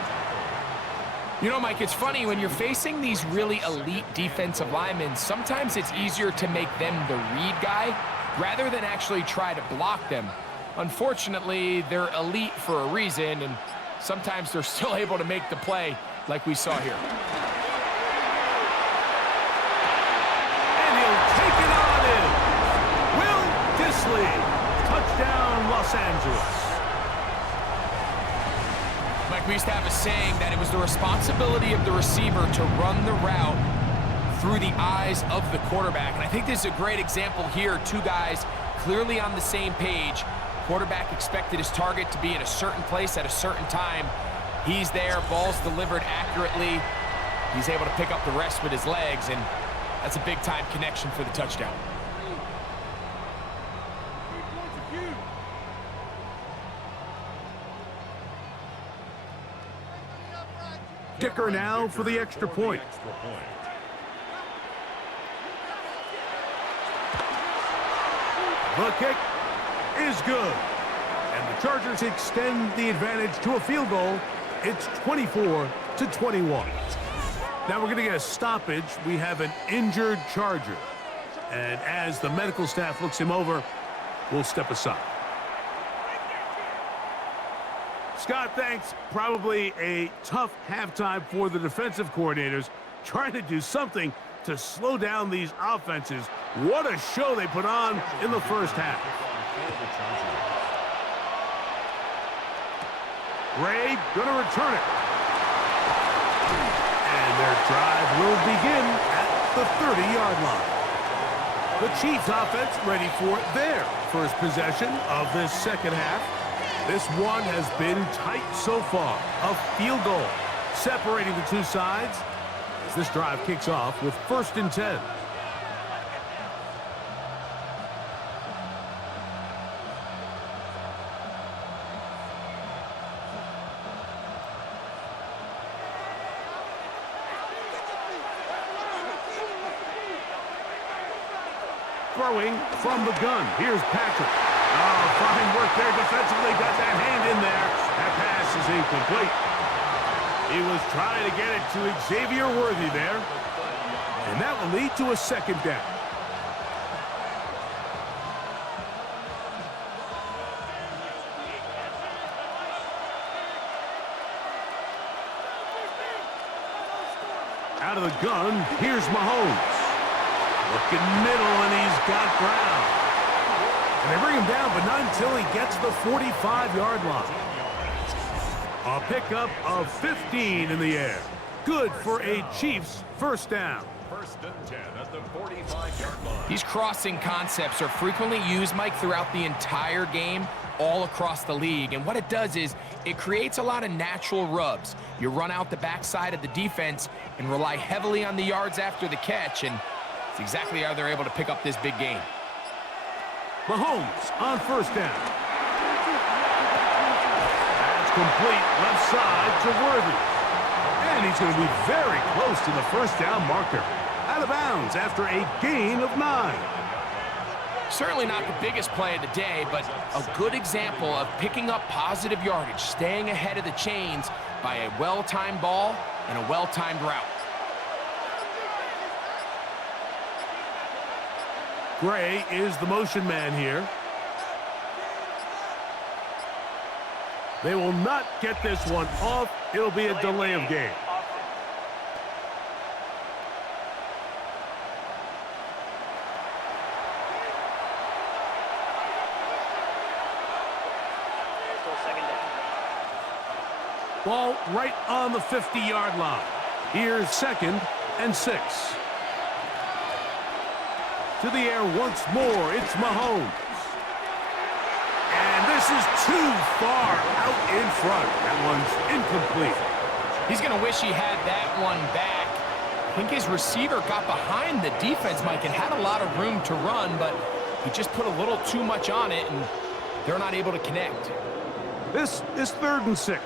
You know, Mike, it's funny, when you're facing these really elite defensive linemen, sometimes it's easier to make them the read guy rather than actually try to block them. Unfortunately, they're elite for a reason, and sometimes they're still able to make the play like we saw here. And he'll take it on in. Will Dissly. Touchdown, Los Angeles. Mike, we used to have a saying that it was the responsibility of the receiver to run the route through the eyes of the quarterback. And I think this is a great example here. Two guys clearly on the same page. Quarterback expected his target to be in a certain place at a certain time. He's there, ball's delivered accurately. He's able to pick up the rest with his legs, and that's a big-time connection for the touchdown. Dicker now for the extra point. The kick is good. And the Chargers extend the advantage to a field goal. It's 24-21. Now we're going to get a stoppage. We have an injured Charger. And as the medical staff looks him over, we'll step aside. Scott, thanks. Probably a tough halftime for the defensive coordinators, trying to do something to slow down these offenses. What a show they put on in the first half. Ray gonna return it. And their drive will begin at the 30-yard line. The Chiefs offense ready for their first possession of this second half. This one has been tight so far. A field goal separating the two sides as this drive kicks off with 1st and 10. Throwing from the gun. Here's Patrick. Oh, fine work there defensively. Got that hand in there. That pass is incomplete. He was trying to get it to Xavier Worthy there. And that will lead to a 2nd down. Out of the gun, here's Mahomes. Looking middle, and he's got Brown. And they bring him down, but not until he gets the 45-yard line. A pickup of 15 in the air. Good for a Chiefs first down. 1st and 10 at the 45-yard line. These crossing concepts are frequently used, Mike, throughout the entire game, all across the league. And what it does is it creates a lot of natural rubs. You run out the backside of the defense and rely heavily on the yards after the catch, and it's exactly how they're able to pick up this big game. Mahomes on 1st down. That's complete left side to Worthy. And he's going to be very close to the 1st down marker. Out of bounds after a gain of 9. Certainly not the biggest play of the day, but a good example of picking up positive yardage, staying ahead of the chains by a well-timed ball and a well-timed route. Gray is the motion man here. They will not get this one off. It'll be a delay of game. Still second down. Ball right on the 50-yard line. Here's 2nd and 6. To the air once more, it's Mahomes. And this is too far out in front. That one's incomplete. He's going to wish he had that one back. I think his receiver got behind the defense, Mike, and had a lot of room to run, but he just put a little too much on it, and they're not able to connect. This is 3rd and 6.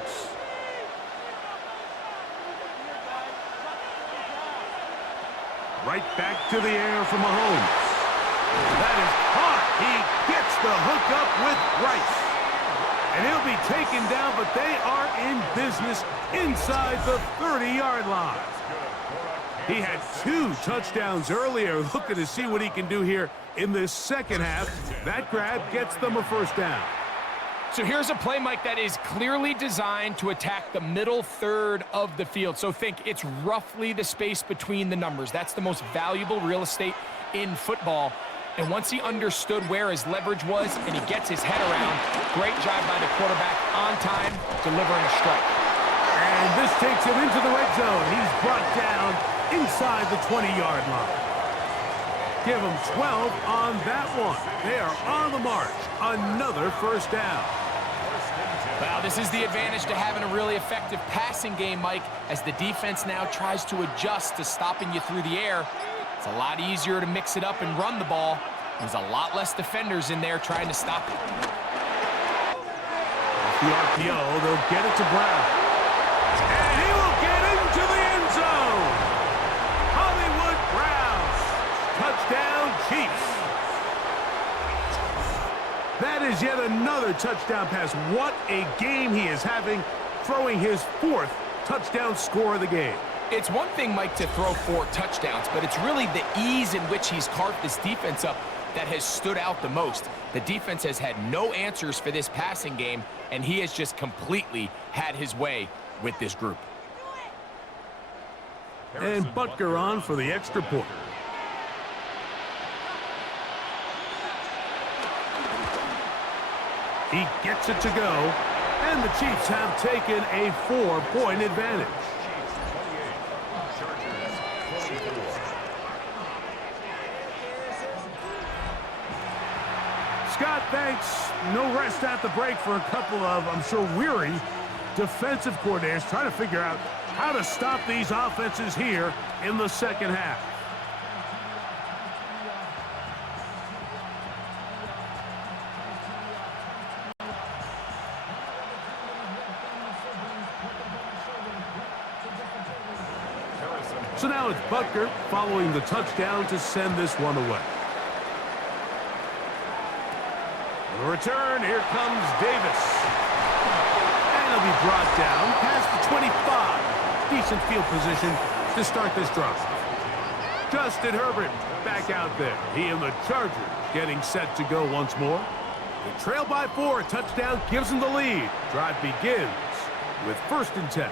Right back to the air for Mahomes. That is caught. He gets the hook up with Rice. And he'll be taken down, but they are in business inside the 30-yard line. He had 2 touchdowns earlier. Looking to see what he can do here in this second half. That grab gets them a 1st down. So here's a play, Mike, that is clearly designed to attack the middle third of the field. So think it's roughly the space between the numbers. That's the most valuable real estate in football. And once he understood where his leverage was and he gets his head around, great job by the quarterback on time, delivering a strike. And this takes him into the red zone. He's brought down inside the 20-yard line. Give him 12 on that one. They are on the march. Another 1st down. Well, this is the advantage to having a really effective passing game, Mike, as the defense now tries to adjust to stopping you through the air. It's a lot easier to mix it up and run the ball. There's a lot less defenders in there trying to stop it. Off the RPO, they'll get it to Brown. And he will get into the end zone. Hollywood Brown. Touchdown, Chiefs. That is yet another touchdown pass. What a game he is having, throwing his 4th touchdown score of the game. It's one thing, Mike, to throw 4 touchdowns, but it's really the ease in which he's carved this defense up that has stood out the most. The defense has had no answers for this passing game, and he has just completely had his way with this group. And Butker on for the extra point. He gets it to go, and the Chiefs have taken a 4-point advantage. Scott, thanks. No rest at the break for a couple of, I'm sure, weary defensive coordinators trying to figure out how to stop these offenses here in the second half. So now it's Butker following the touchdown to send this one away. On the return, here comes Davis. And he'll be brought down past the 25. Decent field position to start this drive. Justin Herbert back out there. He and the Chargers getting set to go once more. They trail by 4. Touchdown gives them the lead. Drive begins with 1st and 10.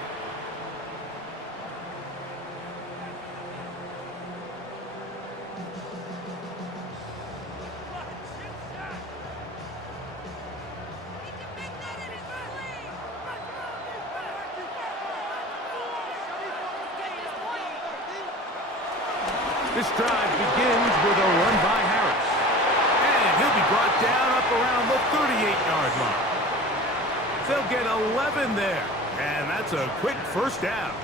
This drive begins with a run by Harris. And he'll be brought down up around the 38-yard line. They'll get 11 there. And that's a quick 1st down.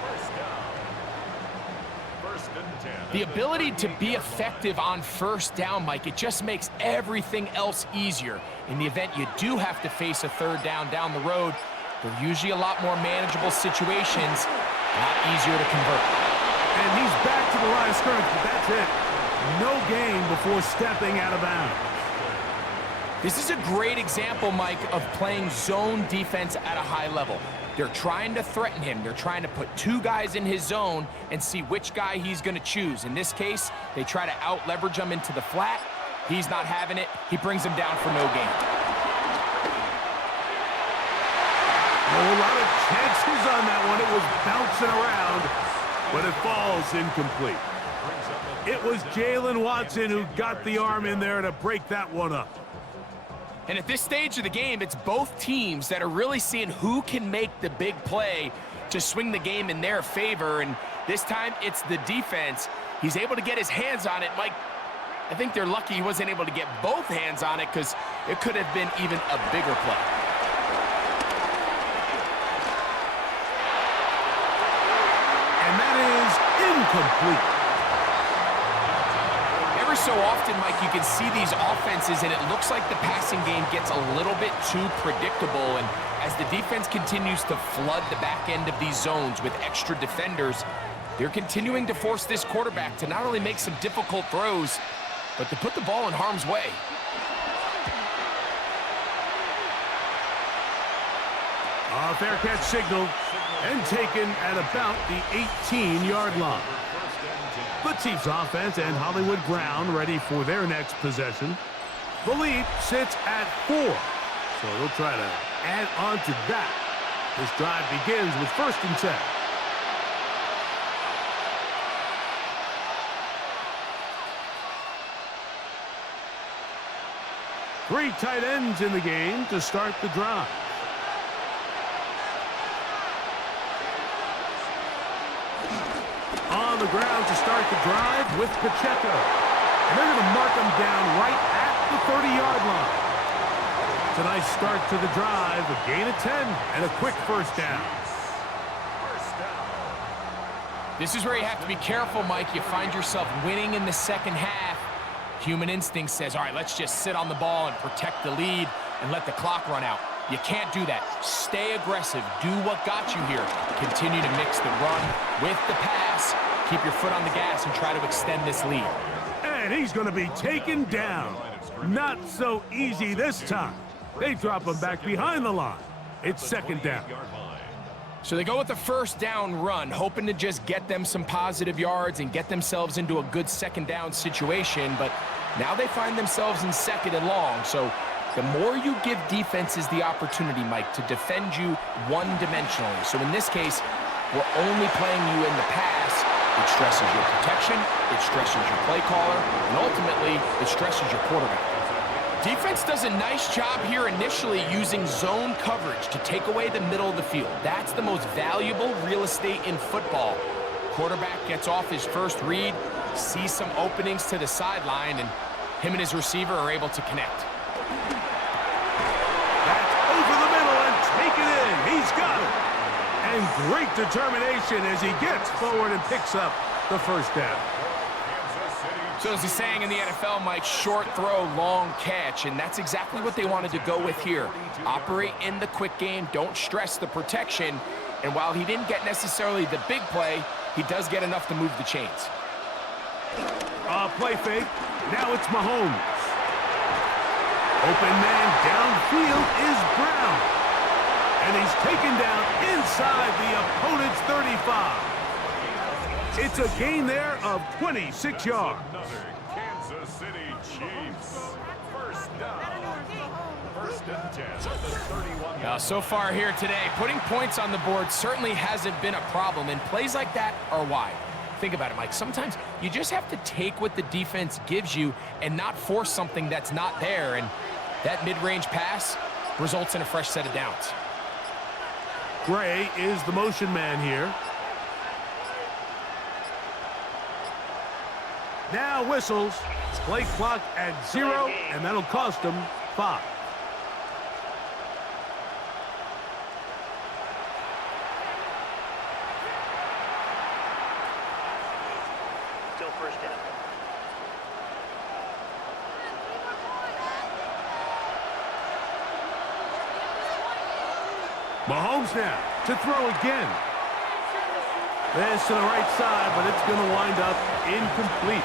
The ability to be effective on 1st down, Mike, it just makes everything else easier. In the event you do have to face a 3rd down the road, they're usually a lot more manageable situations, a lot easier to convert. And he's back to the line of scrimmage, but that's it. No gain before stepping out of bounds. This is a great example, Mike, of playing zone defense at a high level. They're trying to threaten him. They're trying to put 2 guys in his zone and see which guy he's going to choose. In this case, they try to out-leverage him into the flat, He's not having it. He brings him down for no gain. A lot of chances on that one. It was bouncing around, but it falls incomplete. It was Jalen Watson who got the arm in there to break that one up. And at this stage of the game, it's both teams that are really seeing who can make the big play to swing the game in their favor. And this time, it's the defense. He's able to get his hands on it. Mike, I think they're lucky he wasn't able to get both hands on it because it could have been even a bigger play. And that is incomplete. Every so often, Mike, you can see these offenses, and it looks like the passing game gets a little bit too predictable. And as the defense continues to flood the back end of these zones with extra defenders, they're continuing to force this quarterback to not only make some difficult throws, but to put the ball in harm's way. A fair catch signal and taken at about the 18-yard line. The Chiefs offense and Hollywood Brown ready for their next possession. The lead sits at 4, so they'll try to add on to that. This drive begins with 1st and 10. Three tight ends in the game to start the drive. On the ground to start the drive with Pacheco. And they're going to mark him down right at the 30-yard line. It's a nice start to the drive, a gain of 10, and a quick 1st down. This is where you have to be careful, Mike. You find yourself winning in the second half. Human instinct says, all right, let's just sit on the ball and protect the lead and let the clock run out. You can't do that. Stay aggressive. Do what got you here. Continue to mix the run with the pass. Keep your foot on the gas and try to extend this lead. And he's going to be taken down. Not so easy this time. They drop him back behind the line. It's 2nd down. So they go with the 1st down run, hoping to just get them some positive yards and get themselves into a good 2nd down situation. But now they find themselves in 2nd and long. So the more you give defenses the opportunity, Mike, to defend you one-dimensionally. So in this case, we're only playing you in the pass. It stresses your protection, it stresses your play caller, and ultimately, it stresses your quarterback. Defense does a nice job here initially using zone coverage to take away the middle of the field. That's the most valuable real estate in football. Quarterback gets off his first read, sees some openings to the sideline, and him and his receiver are able to connect. That's over the middle and taken in. He's got it. And great determination as he gets forward and picks up the 1st down. So as he's saying in the NFL, Mike, short throw, long catch, and that's exactly what they wanted to go with here. Operate in the quick game, don't stress the protection, and while he didn't get necessarily the big play, he does get enough to move the chains. Play fake. Now it's Mahomes. Open man downfield is Brown. And he's taken down inside the opponent's 35. It's a gain there of 26 yards. Kansas City Chiefs. 1st down. 1st and 10 at the 31. Now, so far here today, putting points on the board certainly hasn't been a problem, and plays like that are why. Think about it, Mike. Sometimes you just have to take what the defense gives you and not force something that's not there, and that mid-range pass results in a fresh set of downs. Gray is the motion man here. Now whistles. Play clock at 0, and that'll cost him 5. Still 1st down. Mahomes now to throw again. This to the right side, but it's going to wind up incomplete.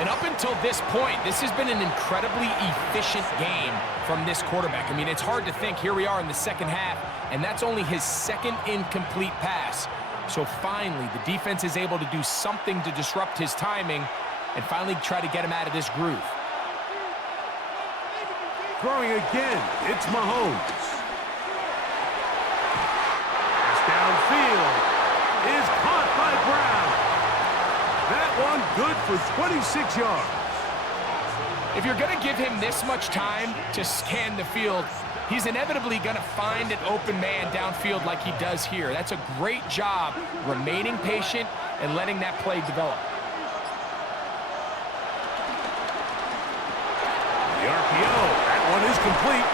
And up until this point, this has been an incredibly efficient game from this quarterback. I mean, it's hard to think. Here we are in the second half, and that's only his 2nd incomplete pass. So finally, the defense is able to do something to disrupt his timing, and finally try to get him out of this groove. Throwing again, it's Mahomes. Pass downfield is caught by Brown. That one good for 26 yards. If you're going to give him this much time to scan the field, he's inevitably going to find an open man downfield like he does here. That's a great job remaining patient and letting that play develop. The RPO, that one is complete.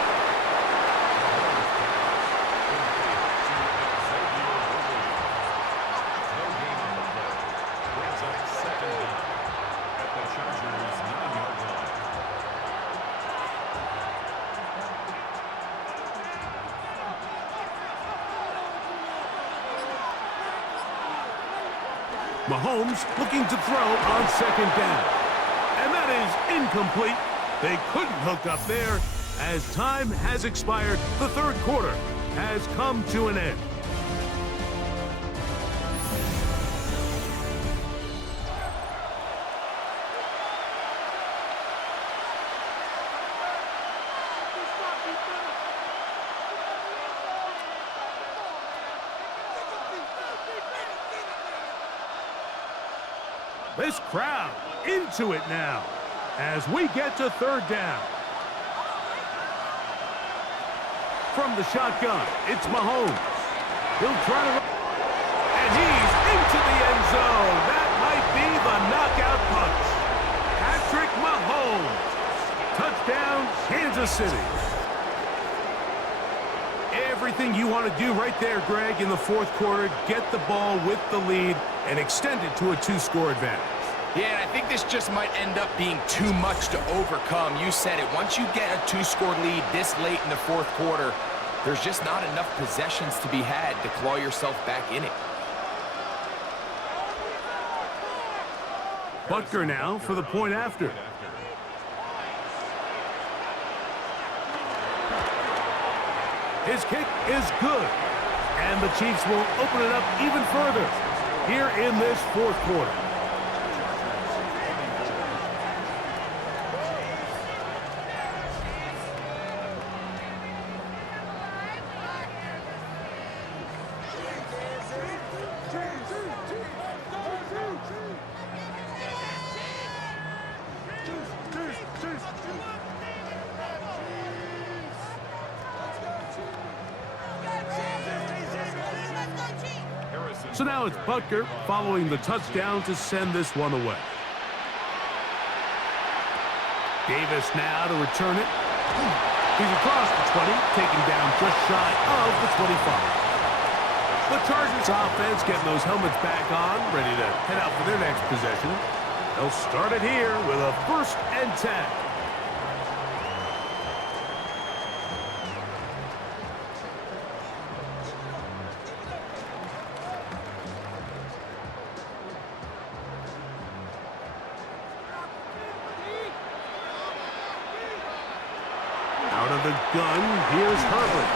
Brings up second down at the Chargers' 9-yard line. Mahomes looking to throw on second down. And that is incomplete. They couldn't hook up there as time has expired. The third quarter has come to an end. This crowd into it now as we get to third down. From the shotgun, it's Mahomes. He'll try to run, and he's into the end zone. That might be the knockout punch. Patrick Mahomes. Touchdown, Kansas City. Everything you want to do right there, Greg, in the fourth quarter. Get the ball with the lead and extend it to a 2-score advantage. Yeah, and I think this just might end up being too much to overcome. You said it. Once you get a 2-score lead this late in the fourth quarter, there's just not enough possessions to be had to claw yourself back in it. Butker now for the point after. His kick is good. And the Chiefs will open it up even further here in this fourth quarter. So now it's Butker following the touchdown to send this one away. Davis now to return it. He's across the 20, taken down just shy of the 25. The Chargers offense getting those helmets back on, ready to head out for their next possession. They'll start it here with a 1st and 10. Out of the gun, here's Herbert.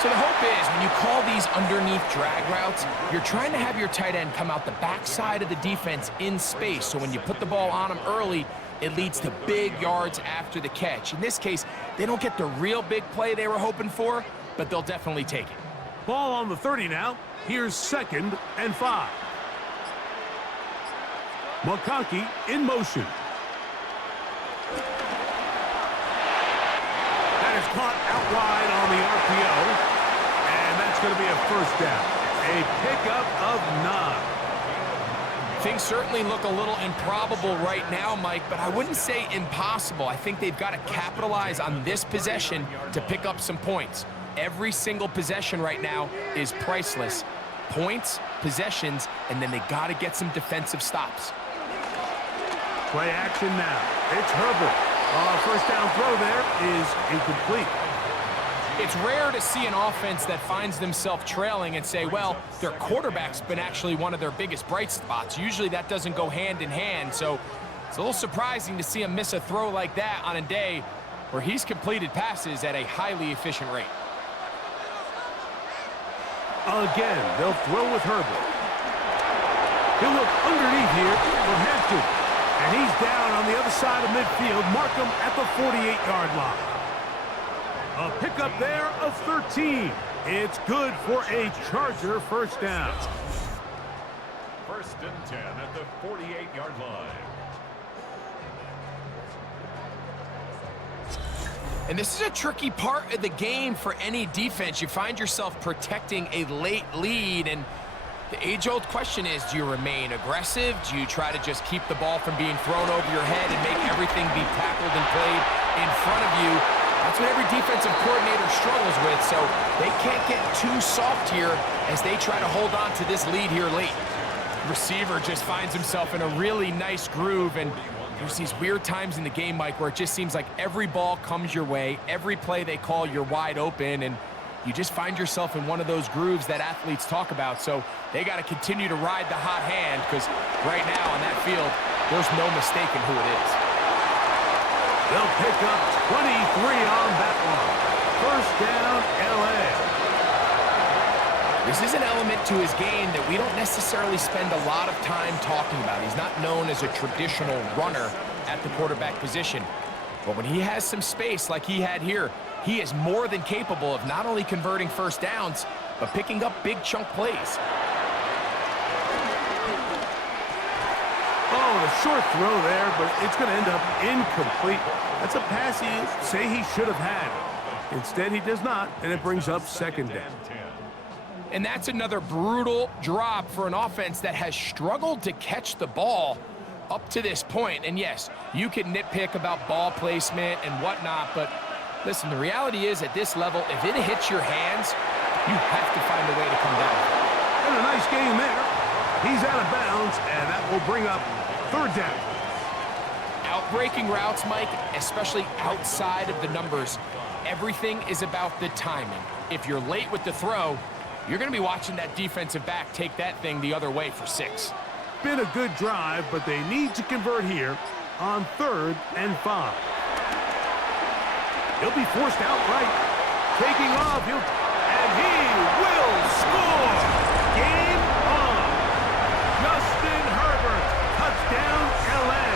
So the hope is when you call these underneath drag routes, you're trying to have your tight end come out the backside of the defense in space. So when you put the ball on him early, it leads to big yards after the catch. In this case, they don't get the real big play they were hoping for, but they'll definitely take it. Ball on the 30 now. Here's 2nd and 5. McConkey in motion. That is caught out wide on the RPO, and that's going to be a 1st down. A pickup of 9. Things certainly look a little improbable right now, Mike, but I wouldn't say impossible. I think they've got to capitalize on this possession to pick up some points. Every single possession right now is priceless. Points, possessions, and then they got to get some defensive stops. Play action now. It's Herbert. 1st down throw there is incomplete. It's rare to see an offense that finds themselves trailing and say, well, their quarterback's been actually one of their biggest bright spots. Usually that doesn't go hand in hand, so it's a little surprising to see him miss a throw like that on a day where he's completed passes at a highly efficient rate. Again, they'll throw with Herbert. He'll look underneath here for Hampton. And he's down on the other side of midfield. Mark him at the 48-yard line. A pickup there of 13. It's good for a Charger first down. First and 10 at the 48-yard line. And this is a tricky part of the game for any defense. You find yourself protecting a late lead, and the age-old question is, do you remain aggressive? Do you try to just keep the ball from being thrown over your head and make everything be tackled and played in front of you? That's what every defensive coordinator struggles with, so they can't get too soft here as they try to hold on to this lead here late. Receiver just finds himself in a really nice groove, and there's these weird times in the game, Mike, where it just seems like every ball comes your way, every play they call, you're wide open, and you just find yourself in one of those grooves that athletes talk about. So they got to continue to ride the hot hand, because right now on that field, there's no mistaking who it is. They'll pick up 23 on that one. First down, L.A. This is an element to his game that we don't necessarily spend a lot of time talking about. He's not known as a traditional runner at the quarterback position. But when he has some space like he had here, he is more than capable of not only converting first downs, but picking up big chunk plays. Oh, a short throw there, but it's going to end up incomplete. That's a pass he say he should have had. Instead, he does not, and it brings up second down. And that's another brutal drop for an offense that has struggled to catch the ball up to this point. And yes, you can nitpick about ball placement and whatnot, but listen, the reality is at this level, if it hits your hands, you have to find a way to come down. And a nice game there. He's out of bounds, and that will bring up third down. Outbreaking routes, Mike, especially outside of the numbers, everything is about the timing. If you're late with the throw, you're going to be watching that defensive back take that thing the other way for 6. Been a good drive, but they need to convert here on 3rd and 5. He'll be forced out right. Taking off, and he will score! Game on! Justin Herbert, touchdown LA!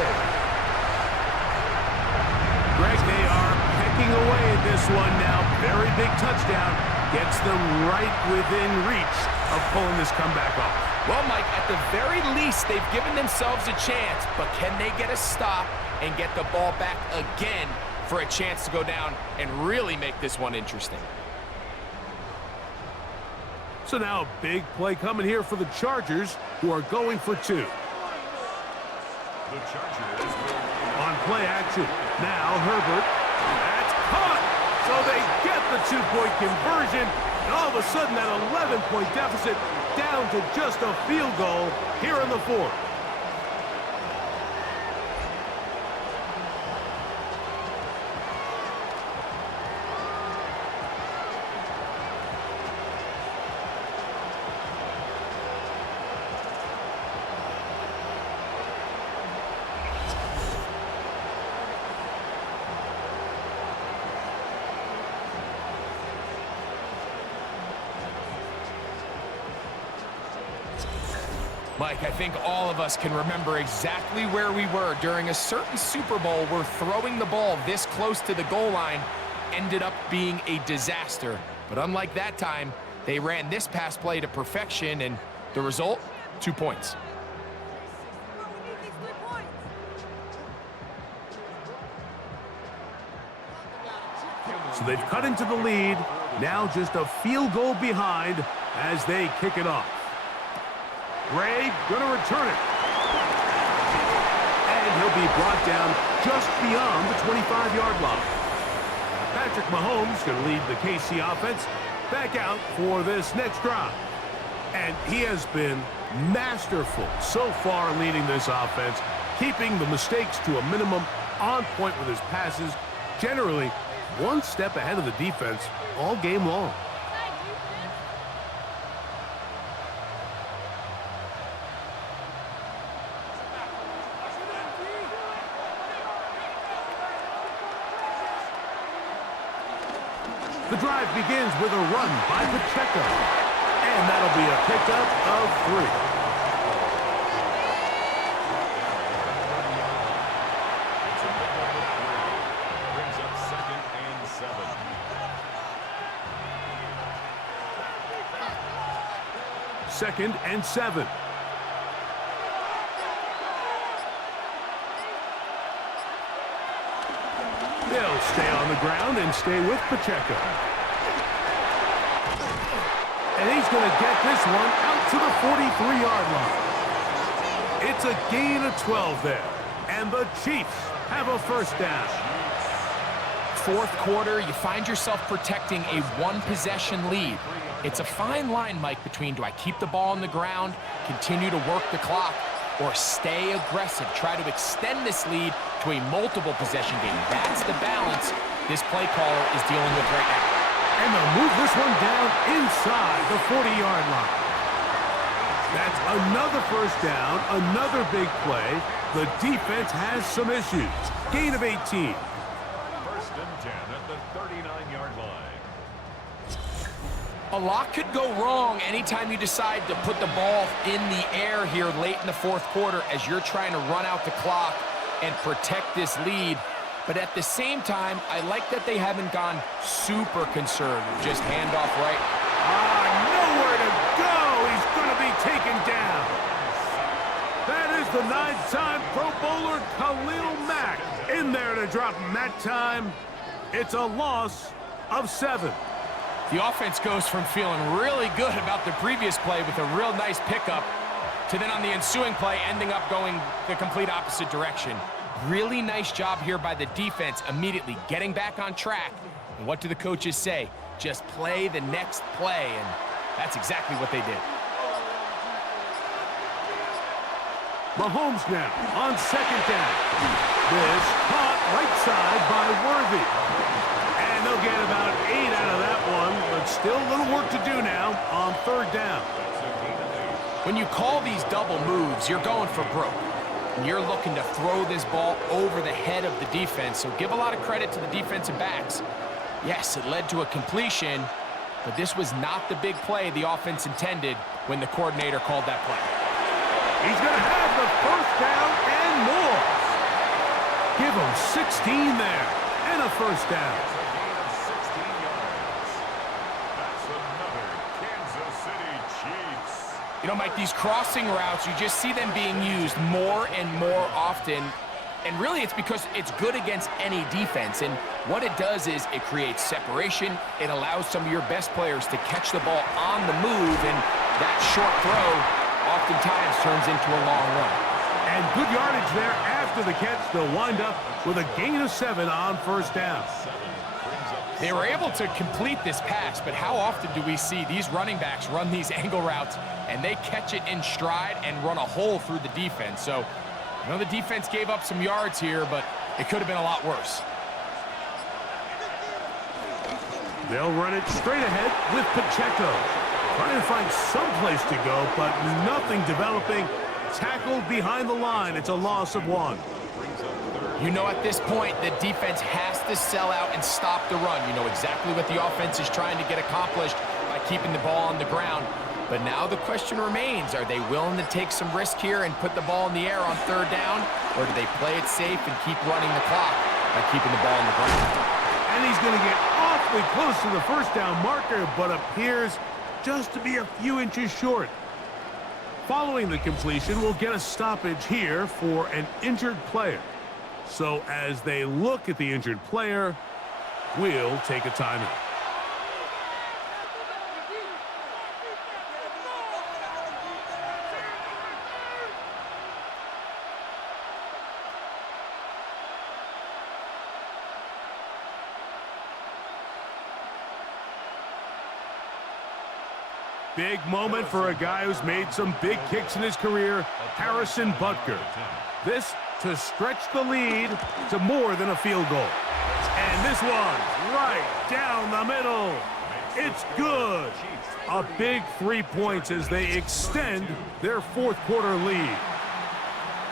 Greg, they are pecking away at this one now. Very big touchdown. Gets them right within reach of pulling this comeback off. Well, Mike, at the very least, they've given themselves a chance, but can they get a stop and get the ball back again for a chance to go down and really make this one interesting? So now a big play coming here for the Chargers, who are going for 2. The Chargers On play action. Now Herbert. That's caught. So they get the 2-point conversion. And all of a sudden that 11-point deficit down to just a field goal here in the 4th. Mike, I think all of us can remember exactly where we were during a certain Super Bowl where throwing the ball this close to the goal line ended up being a disaster. But unlike that time, they ran this pass play to perfection, and the result, 2 points. So they've cut into the lead. Now just a field goal behind as they kick it off. Gray gonna return it. And he'll be brought down just beyond the 25-yard line. Patrick Mahomes gonna lead the KC offense back out for this next drive. And he has been masterful so far leading this offense, keeping the mistakes to a minimum, on point with his passes, generally one step ahead of the defense all game long. The drive begins with a run by Pacheco, and that'll be a pickup of 3. 2nd and 7. They'll stay on the ground and stay with Pacheco. And he's going to get this one out to the 43-yard line. It's a gain of 12 there. And the Chiefs have a first down. Fourth quarter, you find yourself protecting a one-possession lead. It's a fine line, Mike, between do I keep the ball on the ground, continue to work the clock, or stay aggressive, try to extend this lead to a multiple possession game. That's the balance this play caller is dealing with right now. And they'll move this one down inside the 40-yard line. That's another first down, another big play. The defense has some issues. Gain of 18. 1st and 10 at the 39-yard line. A lot could go wrong anytime you decide to put the ball in the air here late in the fourth quarter as you're trying to run out the clock and protect this lead. But at the same time, I like that they haven't gone super conservative. Just hand off right. Nowhere to go. He's going to be taken down. That is the 9-time Pro Bowler Khalil Mack in there to drop him that time. It's a loss of 7. The offense goes from feeling really good about the previous play with a real nice pickup to then on the ensuing play ending up going the complete opposite direction. Really nice job here by the defense immediately getting back on track. And what do the coaches say? Just play the next play, and that's exactly what they did. Mahomes now on 2nd down. This caught right side by Worthy. And they'll get about 8 out of that one, but still a little work to do now on 3rd down. When you call these double moves, you're going for broke. And you're looking to throw this ball over the head of the defense, so give a lot of credit to the defensive backs. Yes, it led to a completion, but this was not the big play the offense intended when the coordinator called that play. He's going to have the first down and more. Give him 16 there and a first down. That's a gain of 16 yards. That's another Kansas City Chiefs. You know, Mike, these crossing routes, you just see them being used more and more often. And really, it's because it's good against any defense. And what it does is it creates separation. It allows some of your best players to catch the ball on the move. And that short throw oftentimes turns into a long run. And good yardage there after the catch. They'll wind up with a gain of 7 on first down. They were able to complete this pass, but how often do we see these running backs run these angle routes and they catch it in stride and run a hole through the defense? So, I know the defense gave up some yards here, but it could have been a lot worse. They'll run it straight ahead with Pacheco. Trying to find some place to go, but nothing developing. Tackled behind the line. It's a loss of 1. You know, at this point, the defense has to sell out and stop the run. You know exactly what the offense is trying to get accomplished by keeping the ball on the ground. But now the question remains, are they willing to take some risk here and put the ball in the air on 3rd down? Or do they play it safe and keep running the clock by keeping the ball on the ground? And he's going to get awfully close to the first down marker, but appears just to be a few inches short. Following the completion, we'll get a stoppage here for an injured player. So as they look at the injured player, we'll take a timeout. Big moment for a guy who's made some big kicks in his career, Harrison Butker. This to stretch the lead to more than a field goal. And this one right down the middle. It's good. A big 3 points as they extend their fourth quarter lead.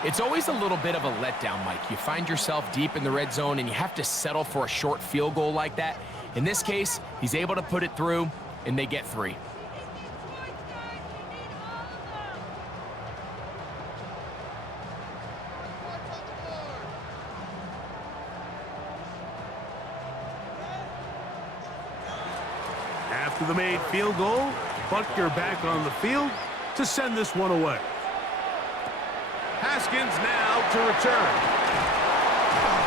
It's always a little bit of a letdown, Mike. You find yourself deep in the red zone and you have to settle for a short field goal like that. In this case, he's able to put it through and they get 3. After the made field goal, Butker back on the field, to send this one away. Haskins now to return.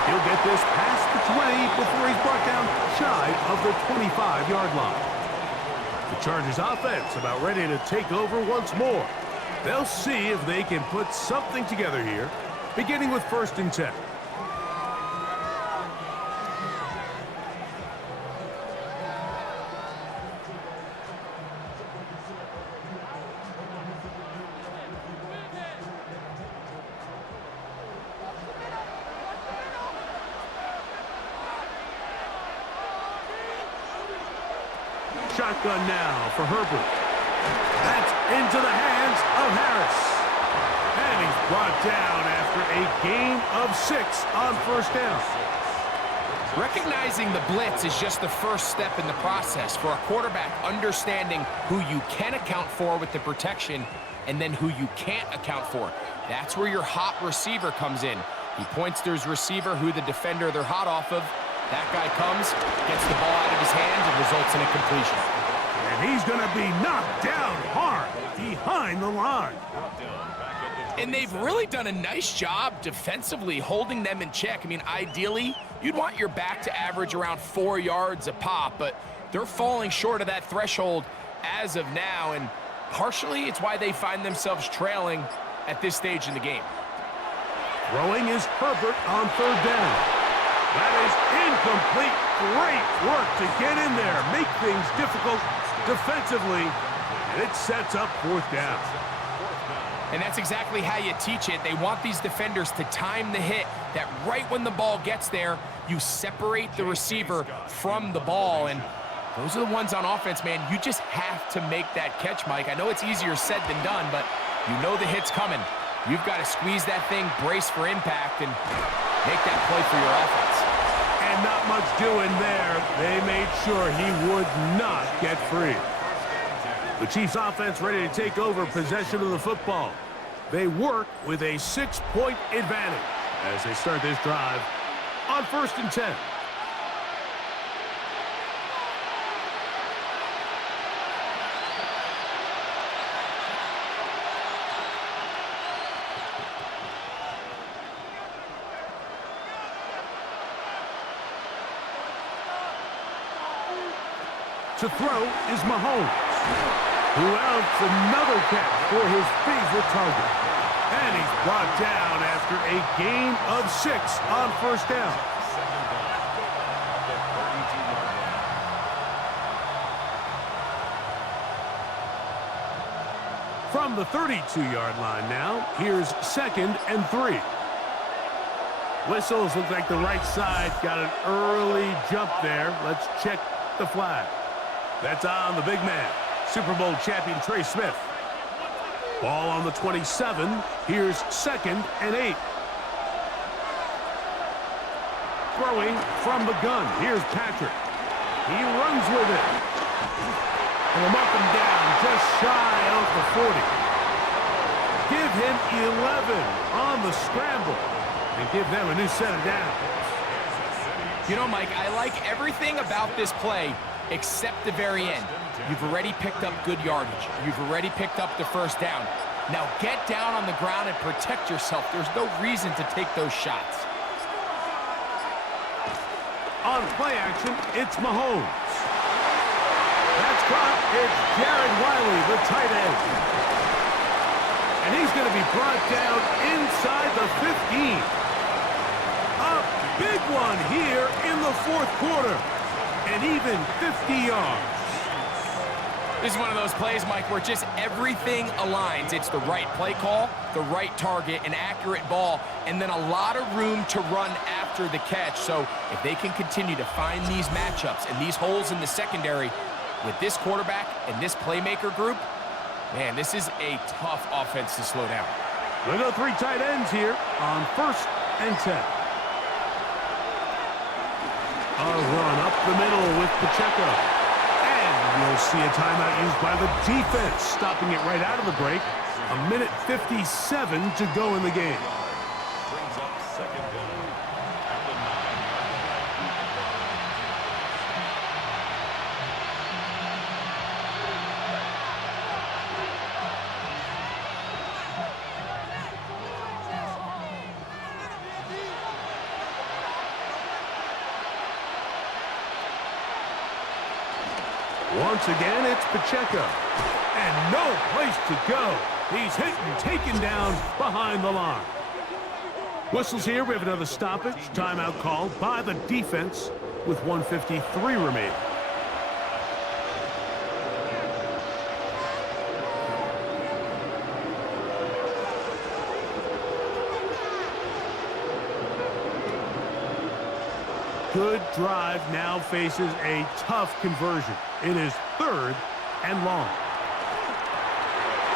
He'll get this past the 20 before he's brought down shy of the 25-yard line. The Chargers offense about ready to take over once more. They'll see if they can put something together here, beginning with 1st and 10. Shotgun now for Herbert. That's into the hands of Harris. And he's brought down after a gain of 6 on 1st down. Recognizing the blitz is just the first step in the process for a quarterback, understanding who you can account for with the protection and then who you can't account for. That's where your hot receiver comes in. He points to his receiver, who the defender they're hot off of. That guy comes, gets the ball out of his hands, and results in a completion. And he's going to be knocked down hard behind the line. And they've really done a nice job defensively holding them in check. I mean, ideally, you'd want your back to average around 4 yards a pop, but they're falling short of that threshold as of now, and partially it's why they find themselves trailing at this stage in the game. Throwing is Herbert on 3rd down. That is incomplete. Great work to get in there, make things difficult defensively, and it sets up 4th down. And that's exactly how you teach it. They want these defenders to time the hit, that right when the ball gets there, you separate the receiver from the ball, and those are the ones on offense, man. You just have to make that catch, Mike. I know it's easier said than done, but you know the hit's coming. You've got to squeeze that thing, brace for impact, and make that play for your offense. And not much doing there. They made sure he would not get free. The Chiefs offense ready to take over possession of the football. They work with a 6-point advantage as they start this drive on 1st and 10. To throw is Mahomes, who outs another catch for his favorite target. And he's brought down after a gain of 6 on 1st down. From the 32-yard line now, here's 2nd and 3. Whistles look like the right side got an early jump there. Let's check the flag. That's on the big man, Super Bowl champion Trey Smith. Ball on the 27. Here's 2nd and 8. Throwing from the gun. Here's Patrick. He runs with it. And they'll mark him down just shy of the 40. Give him 11 on the scramble and give them a new set of downs. You know, Mike, I like everything about this play except the very end. You've already picked up good yardage. You've already picked up the 1st down. Now get down on the ground and protect yourself. There's no reason to take those shots. On play action, it's Mahomes. That's caught. It's Jared Wiley, the tight end. And he's going to be brought down inside the 15. A big one here in the 4th quarter. And even 50 yards. This is one of those plays, Mike, where just everything aligns. It's the right play call, the right target, an accurate ball, and then a lot of room to run after the catch. So if they can continue to find these matchups and these holes in the secondary with this quarterback and this playmaker group, man, this is a tough offense to slow down. We'll go 3 tight ends here on 1st and 10. A run up the middle with Pacheco. And you'll see a timeout used by the defense, stopping it right out of the break. 1:57 to go in the game. Brings up 2nd down at the 9. Once again, it's Pacheco. And no place to go. He's hit and taken down behind the line. Whistles here. We have another stoppage. Timeout called by the defense with 1:53 remaining. Good drive now faces a tough conversion. It is 3rd and long.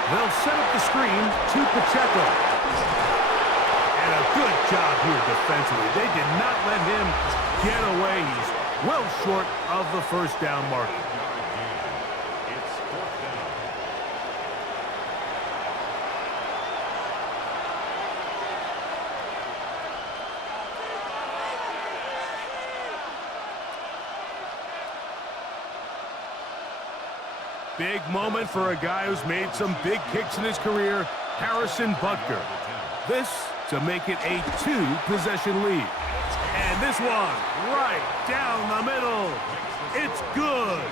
They'll set up the screen to Pacheco. And a good job here defensively. They did not let him get away. He's well short of the first down marker. It's 4th down. Big moment for a guy who's made some big kicks in his career, Harrison Butker. This to make it a 2-possession lead. And this one right down the middle. It's good.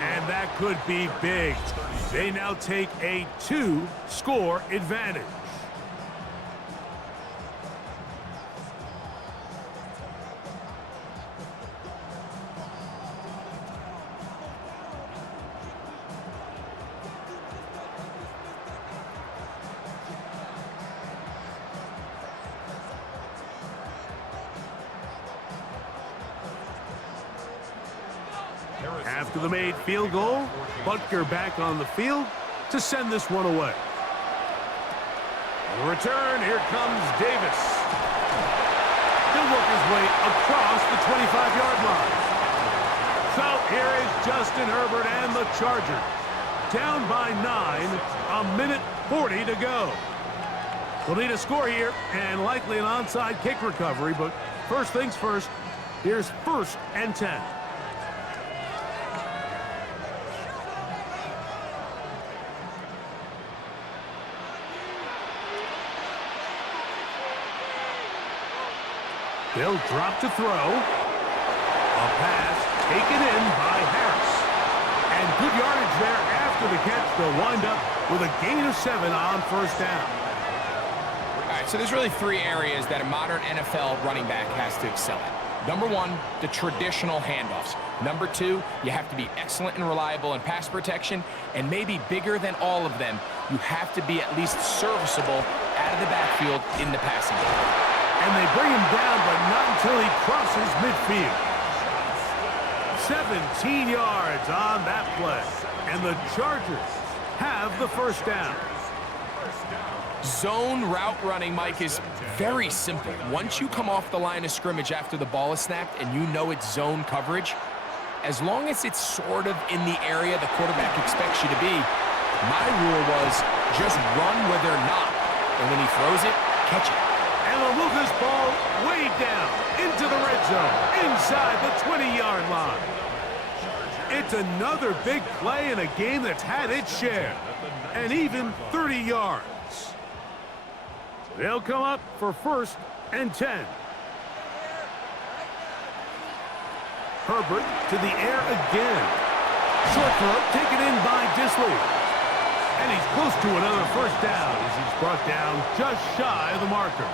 And that could be big. They now take a 2-score advantage. After the made field goal, Butker back on the field to send this one away. On the return, here comes Davis. He'll work his way across the 25-yard line. So here is Justin Herbert and the Chargers. Down by 9, 1:40 to go. They'll need a score here and likely an onside kick recovery, but first things first, here's 1st and 10. They'll drop to throw. A pass taken in by Harris. And good yardage there after the catch. They'll wind up with a gain of 7 on 1st down. All right, so there's really 3 areas that a modern NFL running back has to excel at. Number 1, the traditional handoffs. Number 2, you have to be excellent and reliable in pass protection. And maybe bigger than all of them, you have to be at least serviceable out of the backfield in the passing game. And they bring him down, but not until he crosses midfield. 17 yards on that play. And the Chargers have the 1st down. Zone route running, Mike, is very simple. Once you come off the line of scrimmage after the ball is snapped and you know it's zone coverage, as long as it's sort of in the area the quarterback expects you to be, my rule was just run where they're not. And when he throws it, catch it. And they'll move this ball way down into the red zone, inside the 20-yard line. It's another big play in a game that's had its share, and even 30 yards. They'll come up for 1st and 10. Herbert to the air again. Short throw taken in by Disley. And he's close to another 1st down as he's brought down just shy of the marker.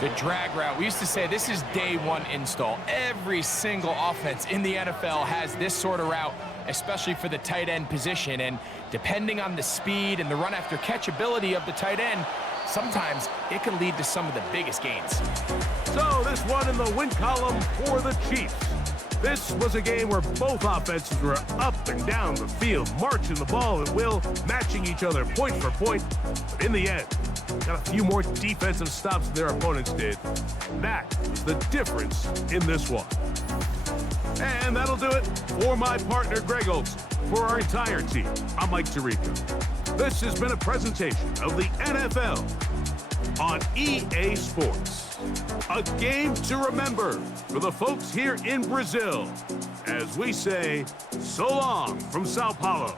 The drag route. We used to say this is day 1 install. Every single offense in the NFL has this sort of route, especially for the tight end position. And depending on the speed and the run after catch ability of the tight end, sometimes it can lead to some of the biggest gains. So this one in the win column for the Chiefs. This was a game where both offenses were up and down the field, marching the ball at will, matching each other point for point. But in the end, got a few more defensive stops than their opponents did. That was the difference in this one. And that'll do it for my partner, Greg Olson. For our entire team, I'm Mike Tirico. This has been a presentation of the NFL on EA Sports. A game to remember for the folks here in Brazil as we say so long from Sao Paulo.